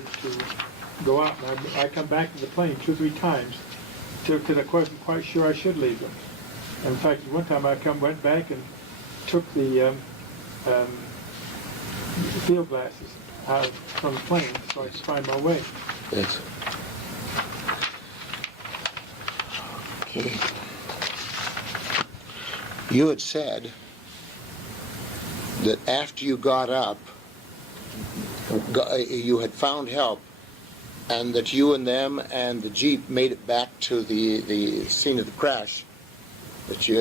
go out. And I come back to the plane 2 or 3 times because I wasn't quite sure I should leave them. And in fact, one time I went back and took the field glasses out from the plane so I could find my way. Yes. Okay. You had said that after you got up, you had found help, and that you and them and the Jeep made it back to the scene of the crash. That you,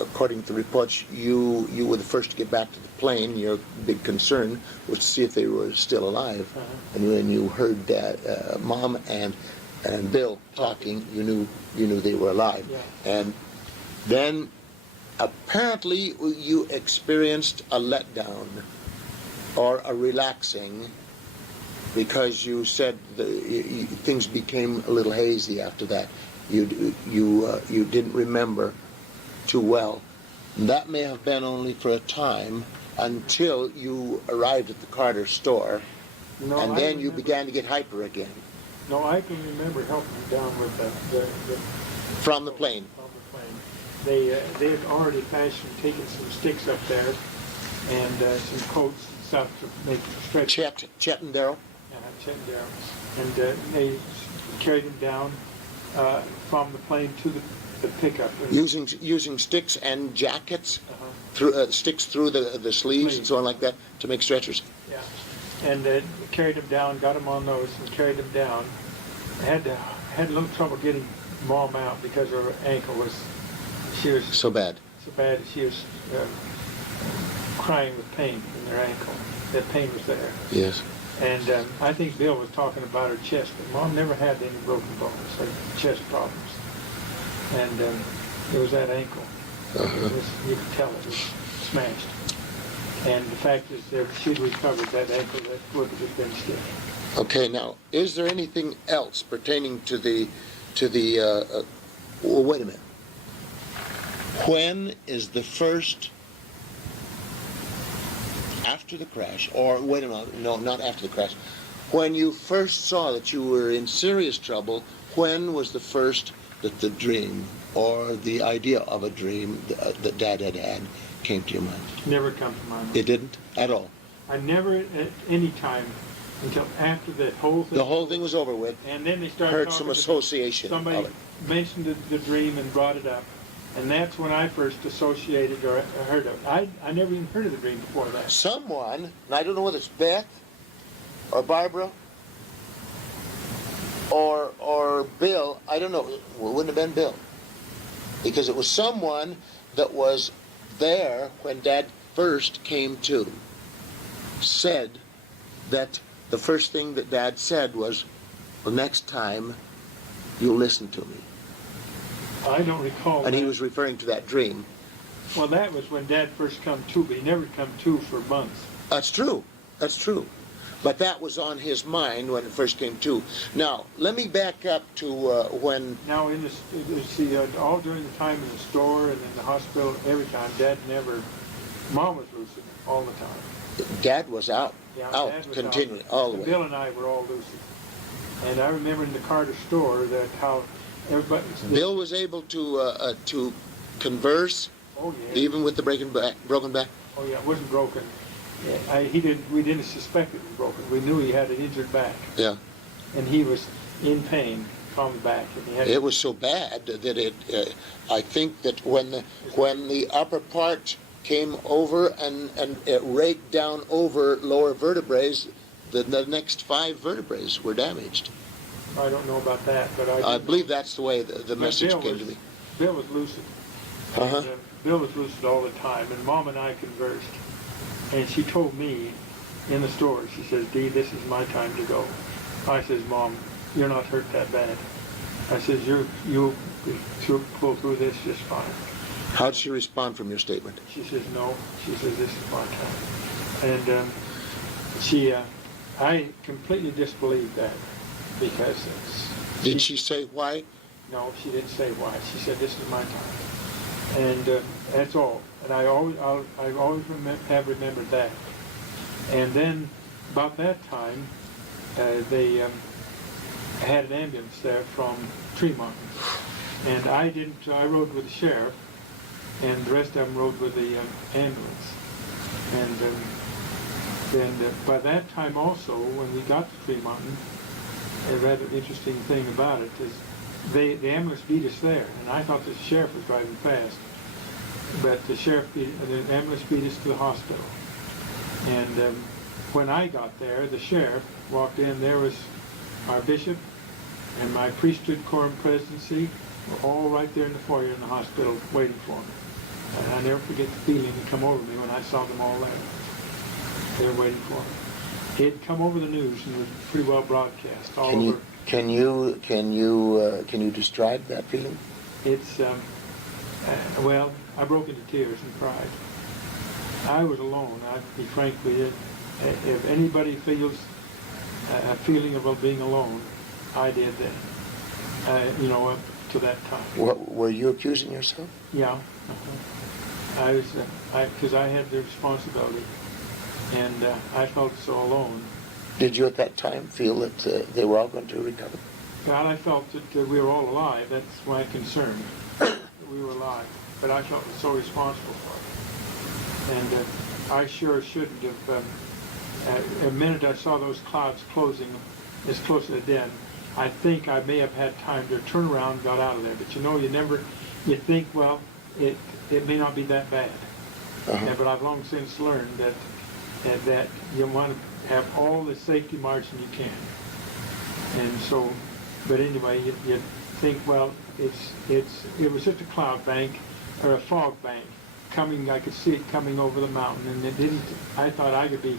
according to the reports, you were the first to get back to the plane. Your big concern was to see if they were still alive. Uh-huh. And when you heard Mom and Bill talking, you knew they were alive. Yeah. And then apparently you experienced a letdown or a relaxing, because you said things became a little hazy after that. You didn't remember too well. And that may have been only for a time until you arrived at the Carter store, No, and I then you remember- began to get hyper again No, I can remember helping down with the from the plane. on the plane. They had already taken some sticks up there and some coats and stuff to make stretch. Chet and Darrell? Chet down. And they carried him down from the plane to the pickup. And, Using sticks and jackets, uh-huh, sticks through the sleeves and so on like that to make stretchers. yeah. and carried him down, got him on those, and carried him down. Had a little trouble getting Mom out because her ankle was, she was So bad. so bad. She was crying with pain in her ankle. That pain was there. Yes. And I think Bill was talking about her chest, but Mom never had any broken bones or chest problems. And it was that ankle. It was, you could tell it was smashed. And the fact is that if she'd recovered that ankle, that would have been stiff. Okay, now, is there anything else pertaining to the, well, wait a minute. When is the first, after the crash, or wait a minute, no, not after the crash, when you first saw that you were in serious trouble, when was the first that the dream or the idea of a dream that Dad had came to your mind? Never come to my mind. It didn't at all. I never at any time until after that whole thing. The whole thing was over with. And then they started Heard talking some to association somebody of it. mentioned the dream and brought it up. And that's when I first associated or heard of it. I never even heard of the dream before that. Someone, and I don't know whether it's Beth or Barbara or Bill, I don't know, well, it wouldn't have been Bill. Because it was someone that was there when Dad first came to, said that the first thing that Dad said was, well, next time you'll listen to me. I don't recall And that. he was referring to that dream. Well, that was when Dad first come to, but he never come to for months. That's true. That's true. But that was on his mind when it first came to. Now, let me back up to when... Now, in the, see, all during the time in the store and in the hospital, every time, Dad never, Mom was lucid all the time. Dad was out, Yeah, out Dad was continually, out. all the And way. Bill and I were all lucid. And I remember in the Carter store that how everybody... Bill was able to converse, Oh, yeah. even with the broken back. Oh, yeah, it wasn't broken. Yeah, we didn't suspect it was broken. We knew he had an injured back. Yeah. And he was in pain from the back. And he had It was so bad that it. I think that when the upper part came over and it raked down over lower vertebrae, the next 5 vertebrae were damaged. I don't know about that, but I believe that's the way the But message Bill came was- to me. Bill was lucid. Uh-huh. And, Bill was lucid all the time, and Mom and I conversed. And she told me in the store, she says, Dee, this is my time to go. I says, Mom, you're not hurt that bad. I says, you'll pull through this just fine. How did she respond from your statement? She says, no. She says, this is my time. And I completely disbelieved that because Did she say why? No, she didn't say why. She said, this is my time. And that's all. And I always have remembered that. And then about that time, they had an ambulance there from Tremont. And I rode with the sheriff, and the rest of them rode with the ambulance. And then by that time also, when we got to Tremont, a rather interesting thing about it is the ambulance beat us there, and I thought the sheriff was driving fast. But the ambulance beat us to the hospital. And when I got there, the sheriff walked in. There was our bishop and my priesthood quorum presidency were all right there in the foyer in the hospital waiting for me. And I never forget the feeling that come over me when I saw them all there. They were waiting for me. It had come over the news and was pretty well broadcast all over. Can you describe that feeling? It's well, I broke into tears and cried. I was alone. I'll be frank with you. If anybody feels a feeling of being alone, I did then. Up to that time. Were you accusing yourself? Yeah. I was, because I had the responsibility, and I felt so alone. Did you at that time feel that they were all going to recover? God, I felt that we were all alive. That's my concern. That we were alive. But I felt so responsible for it. And I sure shouldn't have. The minute I saw those clouds closing as close as they did, I think I may have had time to turn around and got out of there. But you think, well, it may not be that bad. Uh-huh. But I've long since learned that and that you want to have all the safety margin you can. And so, but anyway, you think, well, it was just a cloud bank or a fog bank coming. I could see it coming over the mountain, and it didn't. I thought I could be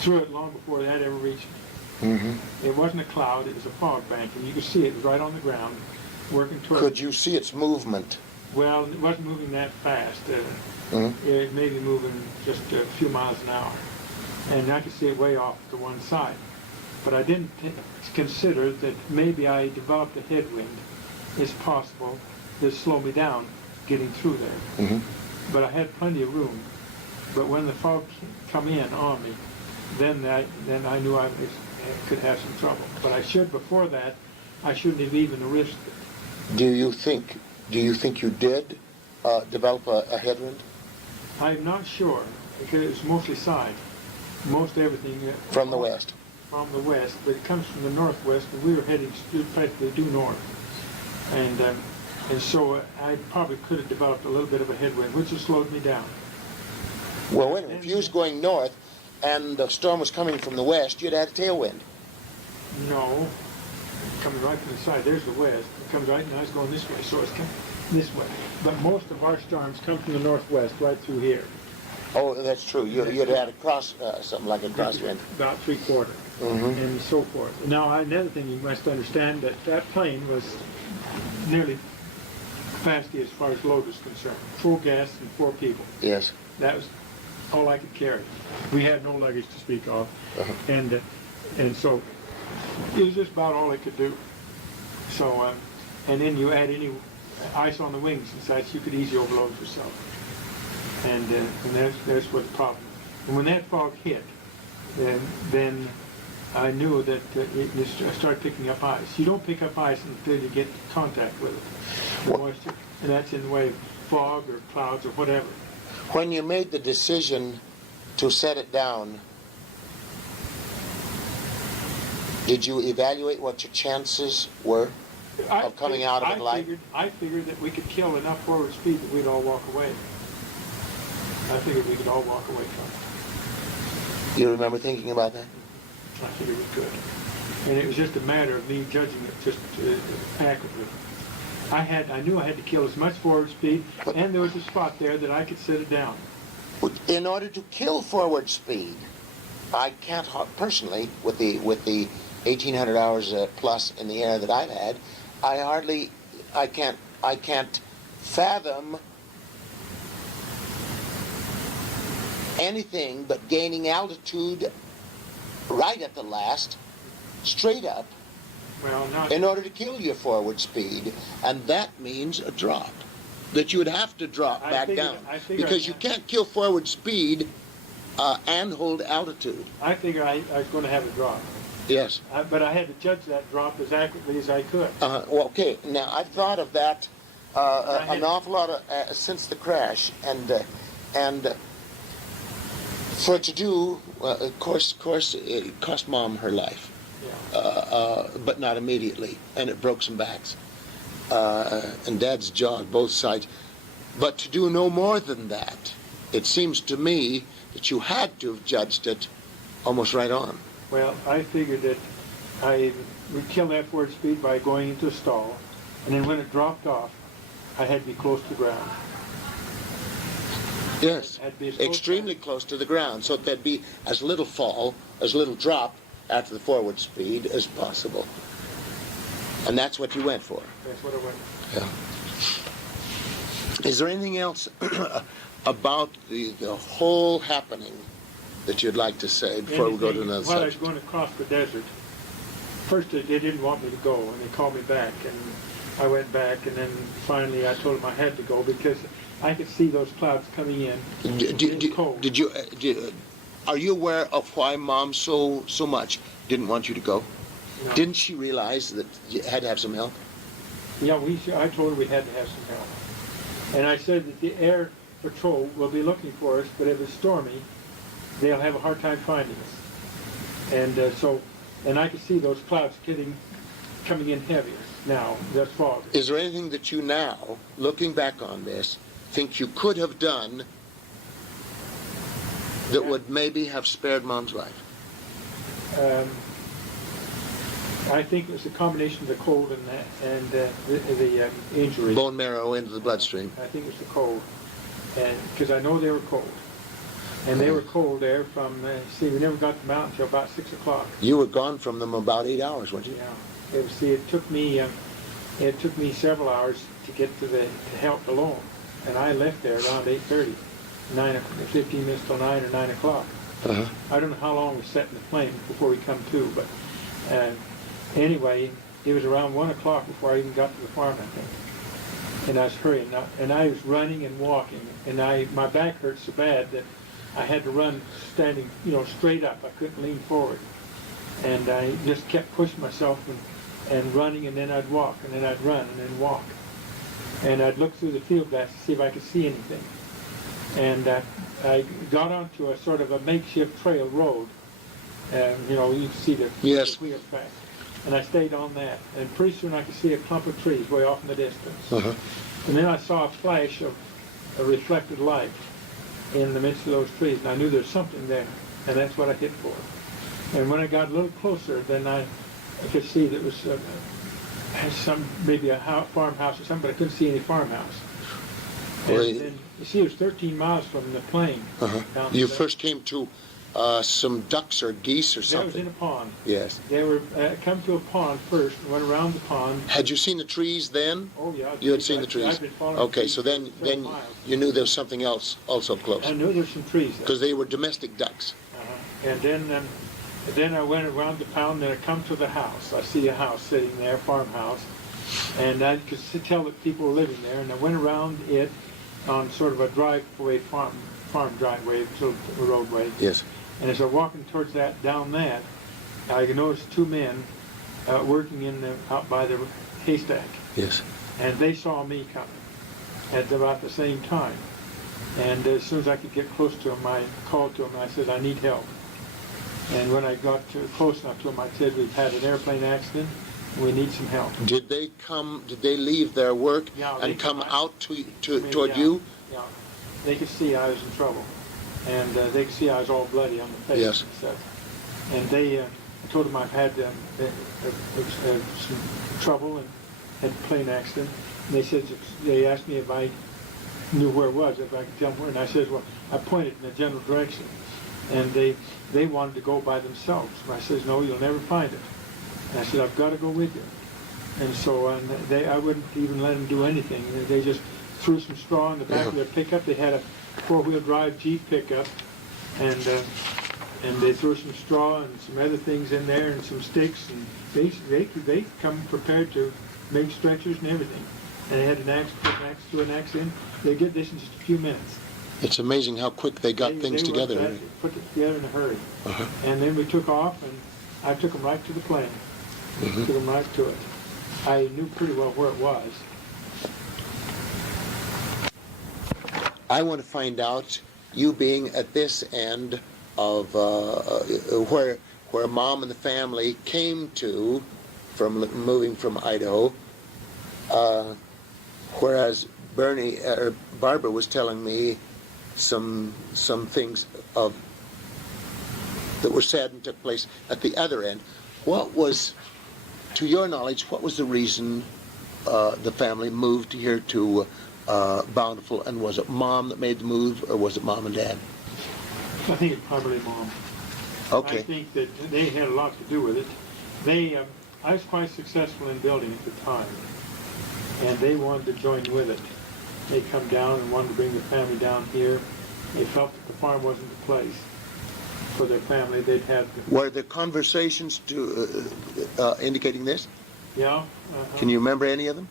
through it long before that ever reached me. Mm-hmm. It wasn't a cloud; it was a fog bank, and you could see it was right on the ground, working toward. Could you see its movement? Well, it wasn't moving that fast. Mm-hmm. It may be moving just a few miles an hour, and I could see it way off to one side. But I didn't consider that maybe I developed a headwind. It's possible that slowed me down getting through there. Mm-hmm. But I had plenty of room. But when the fog come in on me, then I knew I could have some trouble. But before that, I shouldn't have even risked it. Do you think you did develop a headwind? I'm not sure, because it's mostly side. Most everything. From the west? From the west, but it comes from the northwest, and we were heading practically due north. And so I probably could have developed a little bit of a headwind, which has slowed me down. Well, wait a minute. If you was going north and the storm was coming from the west, you'd had a tailwind. No, it comes right from the side. There's the west. It comes right, and I was going this way, so it's coming this way. But most of our storms come from the northwest, right through here. Oh, that's true. You'd had something like a crosswind. About 3/4, and so forth. Now, another thing you must understand, that plane was nearly capacity as far as load was concerned. Full gas and 4 people. Yes. That was all I could carry. We had no luggage to speak of, and so it was just about all I could do. So, and then you add any ice on the wings and such, you could easily overload yourself. And that's what the problem. And when that fog hit, then I knew that I started picking up ice. You don't pick up ice until you get contact with it, the moisture, and that's in the way of fog or clouds or whatever. When you made the decision to set it down, did you evaluate what your chances were of coming out of it alive? I figured that we could kill enough forward speed that we'd all walk away. I figured we could all walk away from it. You remember thinking about that? I figured we could. And it was just a matter of me judging it just accurately. I knew I had to kill as much forward speed, and there was a spot there that I could set it down. In order to kill forward speed, I can't personally, with the 1,800 hours plus in the air that I've had, I can't fathom anything but gaining altitude right at the last, straight up, in order to kill your forward speed, and that means a drop. That you would have to drop back down, because you can't kill forward speed and hold altitude. I figured I was going to have a drop. Yes. But I had to judge that drop as accurately as I could. Well, okay. Now I've thought of that an awful lot since the crash, and for it to do, of course, it cost Mom her life, but not immediately, and it broke some backs, and Dad's jaw, both sides. But to do no more than that, it seems to me that you had to have judged it almost right on. Well, I figured that I would kill that forward speed by going into a stall, and then when it dropped off, I had to be close to the ground. Yes, extremely close to the ground, so there'd be as little fall, as little drop after the forward speed as possible. And that's what you went for. That's what I went for. Yeah. Is there anything else about the whole happening that you'd like to say before we go to another subject? While I was going across the desert, first they didn't want me to go, and they called me back, and I went back, and then finally I told them I had to go because I could see those clouds coming in. Are you aware of why Mom so much didn't want you to go? No. Didn't she realize that you had to have some help? Yeah, I told her we had to have some help. And I said that the air patrol will be looking for us, but if it's stormy, they'll have a hard time finding us. And I could see those clouds coming in heavier now. That's fog. Is there anything that you now, looking back on this, think you could have done that would maybe have spared Mom's life? I think it was a combination of the cold and the injury. Bone marrow into the bloodstream. I think it was the cold, and because I know they were cold, and they were cold there from. See, we never got them out until about 6 o'clock. You were gone from them about 8 hours, weren't you? Yeah. It took me several hours to get to help alone, and I left there around 8:30, 15 minutes till 9 or 9 o'clock. Uh-huh. I don't know how long we sat in the flame before we come to, but anyway, it was around 1 o'clock before I even got to the farm, I think. And I was hurrying, and I was running and walking, and my back hurt so bad that I had to run standing, straight up. I couldn't lean forward, and I just kept pushing myself and running, and then I'd walk, and then I'd run, and then walk, and I'd look through the field glass to see if I could see anything. And I got onto a sort of a makeshift trail road. You can see the wheel track. And I stayed on that. And pretty soon I could see a clump of trees way off in the distance. Uh-huh. And then I saw a flash of a reflected light in the midst of those trees. And I knew there was something there. And that's what I hit for. And when I got a little closer, then I could see that it was maybe a farmhouse or something, but I couldn't see any farmhouse. And then, you see, it was 13 miles from the plain. Uh-huh. You first came to some ducks or geese or something. That was in a pond. Yes. They were come to a pond first, and went around the pond. Had you seen the trees then? Oh yeah. You had seen the trees. I've been following okay, trees so then miles. you knew there was something else also close. I knew there were some trees there. Because they were domestic ducks. And then I went around the pound, and I come to the house. I see a house sitting there, farmhouse, and I could tell that people were living there. And I went around it on sort of a driveway, farm driveway, sort of a roadway. Yes. And as I was walking towards down that, I noticed two men working out by the haystack. Yes. And they saw me coming at about the same time. And as soon as I could get close to them, I called to them and I said, I need help. And when I got close enough to them, I said, we've had an airplane accident. We need some help. Did they leave their work and come out toward you? Yeah. They could see I was in trouble. And they could see I was all bloody on the face. Yes. And stuff. And I told them I've had some trouble and had a plane accident. And they asked me if I knew where it was, if I could tell them where. And I said, well, I pointed in a general direction. And they wanted to go by themselves. And I said, no, you'll never find it. And I said, I've got to go with you. And so I wouldn't even let them do anything. They just threw some straw in the back of their pickup. They had a four-wheel drive Jeep pickup, and they threw some straw and some other things in there and some sticks, and they come prepared to make stretchers and everything. And they had an axe in. They did this in just a few minutes. It's amazing how quick they got things together. They put it together in a hurry. Uh-huh. And then we took off, and I took them right to the plane. Mm-hmm. Took them right to it. I knew pretty well where it was. I want to find out, you being at this end of where Mom and the family came to from moving from Idaho, whereas Barbara was telling me some things that were said and took place at the other end. What was, to your knowledge, what was the reason the family moved here to Bountiful, and was it Mom that made the move, or was it Mom and Dad? I think it's probably Mom. Okay. I think that they had a lot to do with it. I was quite successful in building at the time, and they wanted to join with it. They come down and wanted to bring the family down here. They felt that the farm wasn't the place for their family. They'd had. Were there conversations indicating this? Yeah. Can you remember any of them?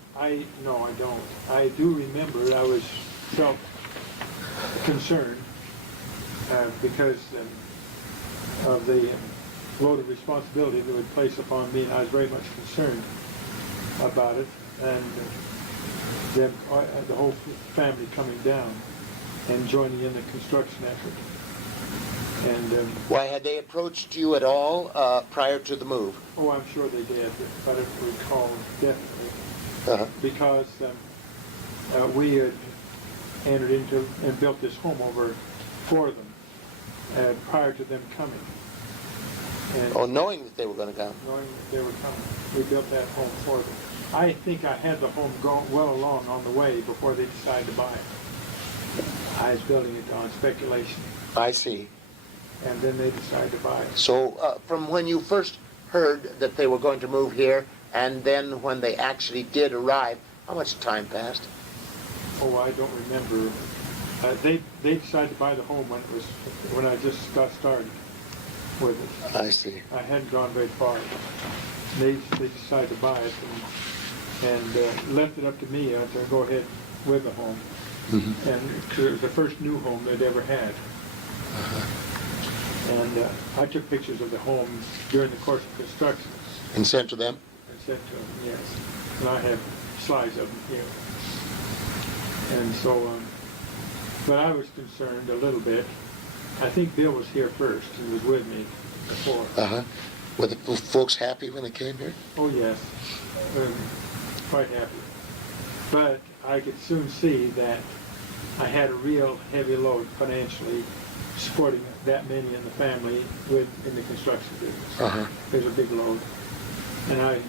No, I don't. I do remember I felt concerned because of the load of responsibility that would place upon me. I was very much concerned about it, and then the whole family coming down and joining in the construction effort. And why, had they approached you at all prior to the move? Oh, I'm sure they did, if I recall, definitely. Uh-huh. Because we had entered into and built this home over for them. prior to them coming. And Oh, knowing that they were going to come. knowing that they were coming, we built that home for them. I think I had the home going well along on the way before they decided to buy it. I was building it on speculation, I see. and then they decided to buy it. So from when you first heard that they were going to move here, and then when they actually did arrive, how much time passed? Oh, I don't remember. They decided to buy the home when I just got started with it. I see. I hadn't gone very far. They decided to buy it and left it up to me to go ahead with the home. Mm-hmm. And 'cause it was the first new home they'd ever had. And I took pictures of the home during the course of construction And sent to them? and sent to them, yes. And I have slides of them here. And so, but I was concerned a little bit. I think Bill was here first. He was with me before. Uh-huh. Were the folks happy when they came here? Oh, yes. Quite happy. But I could soon see that I had a real heavy load financially supporting that many in the family in the construction business. Uh-huh. There's a big load. And I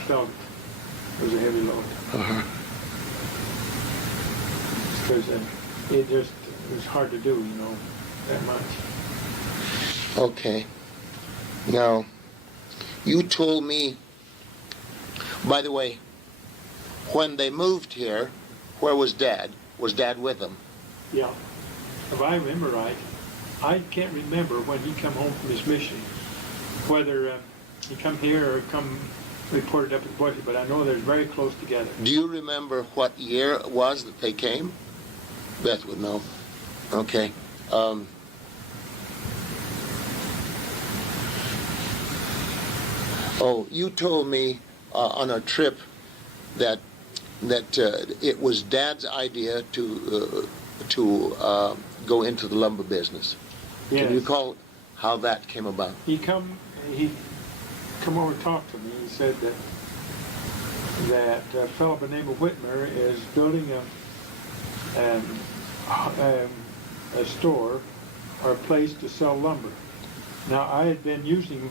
felt it was a heavy load. Uh-huh. Because it was hard to do, that much. Okay. Now, you told me, by the way, when they moved here, where was Dad? Was Dad with them? Yeah. If I remember right, I can't remember when he come home from his mission, whether he come here or come reported up at Boise, but I know they're very close together. Do you remember what year it was that they came? Beth would know. Okay. Oh, you told me on a trip that it was Dad's idea to go into the lumber business. Yes. Can you recall how that came about? He come over and talked to me. He said that a fellow by the name of Whitmer is building a store or a place to sell lumber. Now, I had been using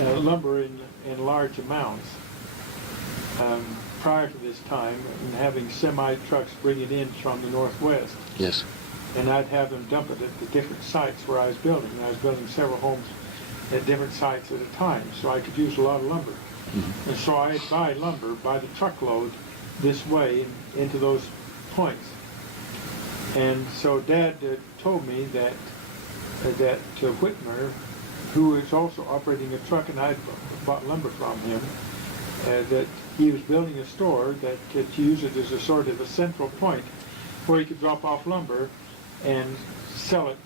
lumber in large amounts prior to this time, and having semi-trucks bring it in from the Northwest. Yes. And I'd have them dump it at the different sites where I was building. And I was building several homes at different sites at a time, so I could use a lot of lumber. Mm-hmm. And so I'd buy lumber by the truckload this way into those points. And so Dad told me that Whitmer, who is also operating a truck, and I bought lumber from him, that he was building a store that could use it as a sort of a central point where he could drop off lumber and sell it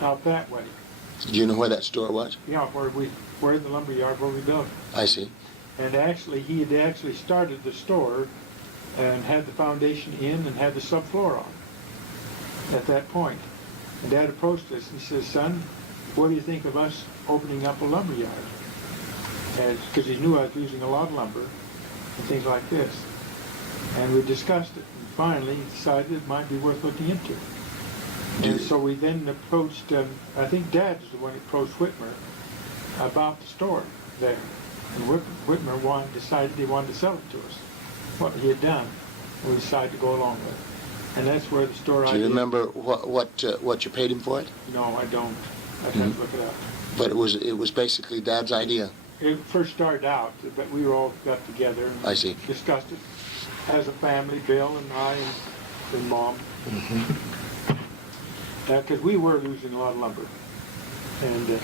out that way. Do you know where that store was? Yeah, where the lumber yard where we built it. I see. And actually, he had actually started the store and had the foundation in and had the subfloor on at that point. And Dad approached us and he says, "Son, what do you think of us opening up a lumber yard?" Because he knew I was using a lot of lumber and things like this. And we discussed it, and finally decided it might be worth looking into. And so we then approached, I think Dad is the one who approached Whitmer about the store there. And Whitmer decided he wanted to sell it to us, what he had done. We decided to go along with it. And that's where the store idea... Do you remember what you paid him for it? No, I don't. I'd have to look it up. But it was basically Dad's idea. It first started out, but we all got together and I see. discussed it as a family, Bill and I and Mom. Because we were losing a lot of lumber. And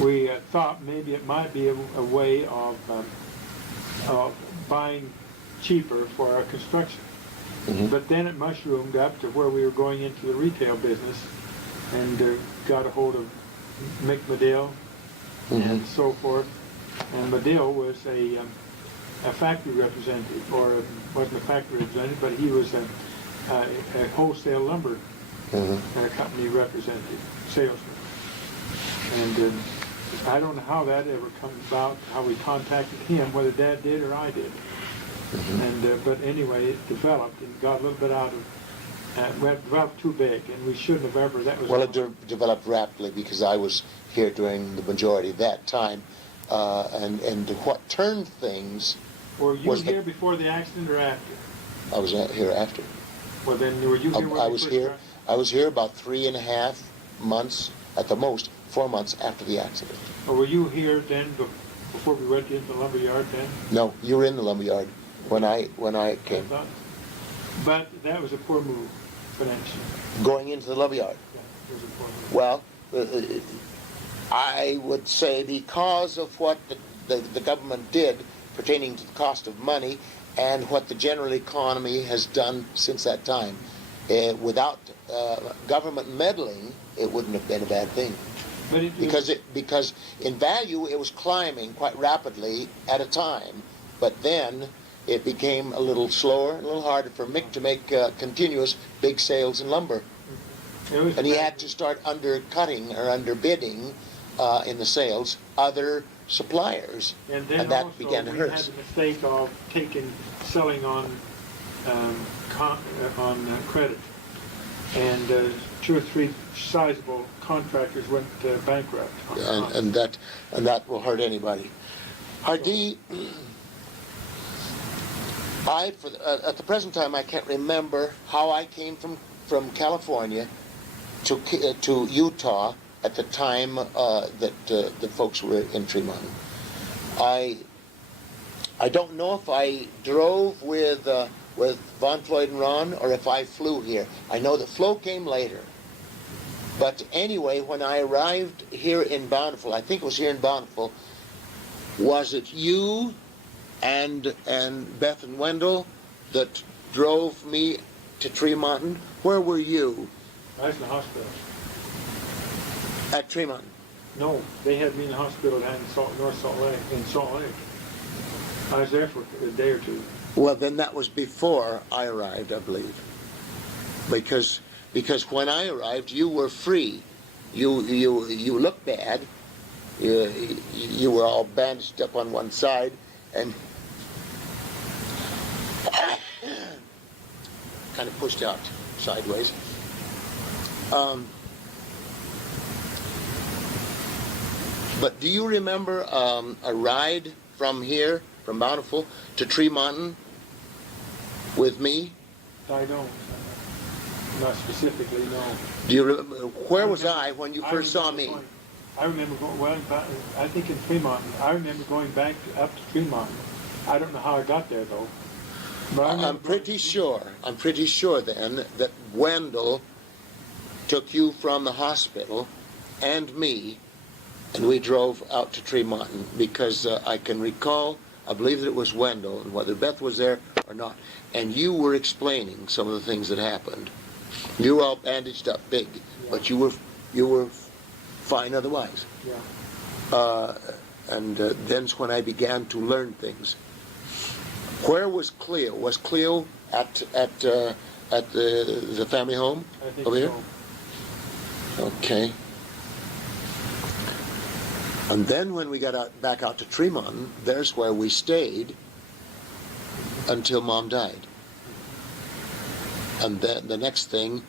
we thought maybe it might be a way of buying cheaper for our construction. But then it mushroomed up to where we were going into the retail business and got a hold of Mick Medill and so forth. And Medill was a factory representative, or wasn't a factory representative, but he was a wholesale lumber company representative, salesman. And I don't know how that ever come about, how we contacted him, whether Dad did or I did. And but anyway, it developed and got a little bit out of well, it developed too big, and we shouldn't have ever, that was... Well, it developed rapidly because I was here during the majority of that time. And what turned things... Were you was here before the accident or after? I was here after. Well, then, were you here when I we was first here. started? I was here about 3.5 months, at the most, 4 months after the accident. Or were you here then, before we went into the lumber yard then? No, you were in the lumberyard when I I came. thought. But that was a poor move, financially. Going into the lumberyard. Yeah, it was a poor move. Well, I would say because of what the government did pertaining to the cost of money and what the general economy has done since that time, without government meddling, it wouldn't have been a bad thing. But Because in value it was climbing quite rapidly at a time, but then it became a little slower and a little harder for Mick to make continuous big sales in lumber. And he had to start undercutting or underbidding in the sales other suppliers, And then that also, began to we hurt. had the mistake of selling on credit. And 2 or 3 sizable contractors went bankrupt. And that will hurt anybody. Hardee, at the present time, I can't remember how I came from California to Utah at the time that the folks were in Tremont. I don't know if I drove with Von Floyd and Ron or if I flew here. I know that Flo came later. But anyway, when I arrived here in Bountiful, I think it was here in Bountiful, was it you and Beth and Wendell that drove me to Tremont? Where were you? I was in the hospital. At Tremont? No, they had me in the hospital down in North Salt Lake, I was there for a day or 2. Well, then that was before I arrived, I believe. Because when I arrived, you were free. You looked bad. You were all bandaged up on one side and kind of pushed out sideways. But do you remember a ride from here, from Bountiful, to Tremont with me? I don't. Not specifically, no. Do you remember, where was I when you first saw me? I remember going, I think in Fremont. I remember going back up to Fremont. I don't know how I got there, though. But I'm pretty sure then that Wendell took you from the hospital and me, and we drove out to Tremont because I can recall, I believe that it was Wendell, and whether Beth was there or not, and you were explaining some of the things that happened. You were all bandaged up big, but you were fine otherwise. Yeah. And then's when I began to learn things. Where was Cleo? Was Cleo at the family home I think over here? so. Okay. And then when we got back out to Tremont, there's where we stayed until Mom died. And then the next thing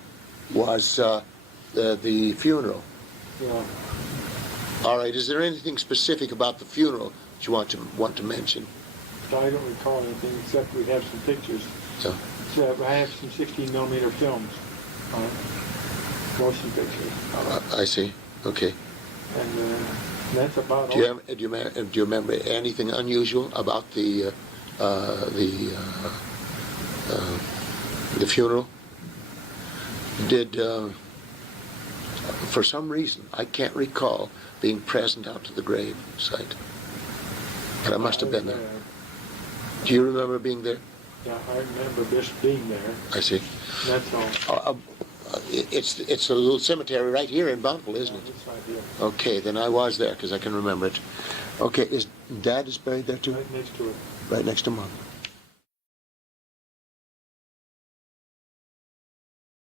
was the funeral. Yeah. All right. Is there anything specific about the funeral that you want to mention? I don't recall anything except we have some pictures. So, I have some 16 millimeter films on it, motion pictures. I see. Okay. And that's about Do you remember anything unusual about the funeral? Did for some reason I can't recall being present out to the grave site, but I must have been there. Do you remember being there? Yeah, I remember just being there. I see. That's all. It's a little cemetery right here in Bountiful, isn't it? It's right here, Okay, then I was there because I can remember it. Okay, Dad is buried there too? right next to it. Right next to Mom.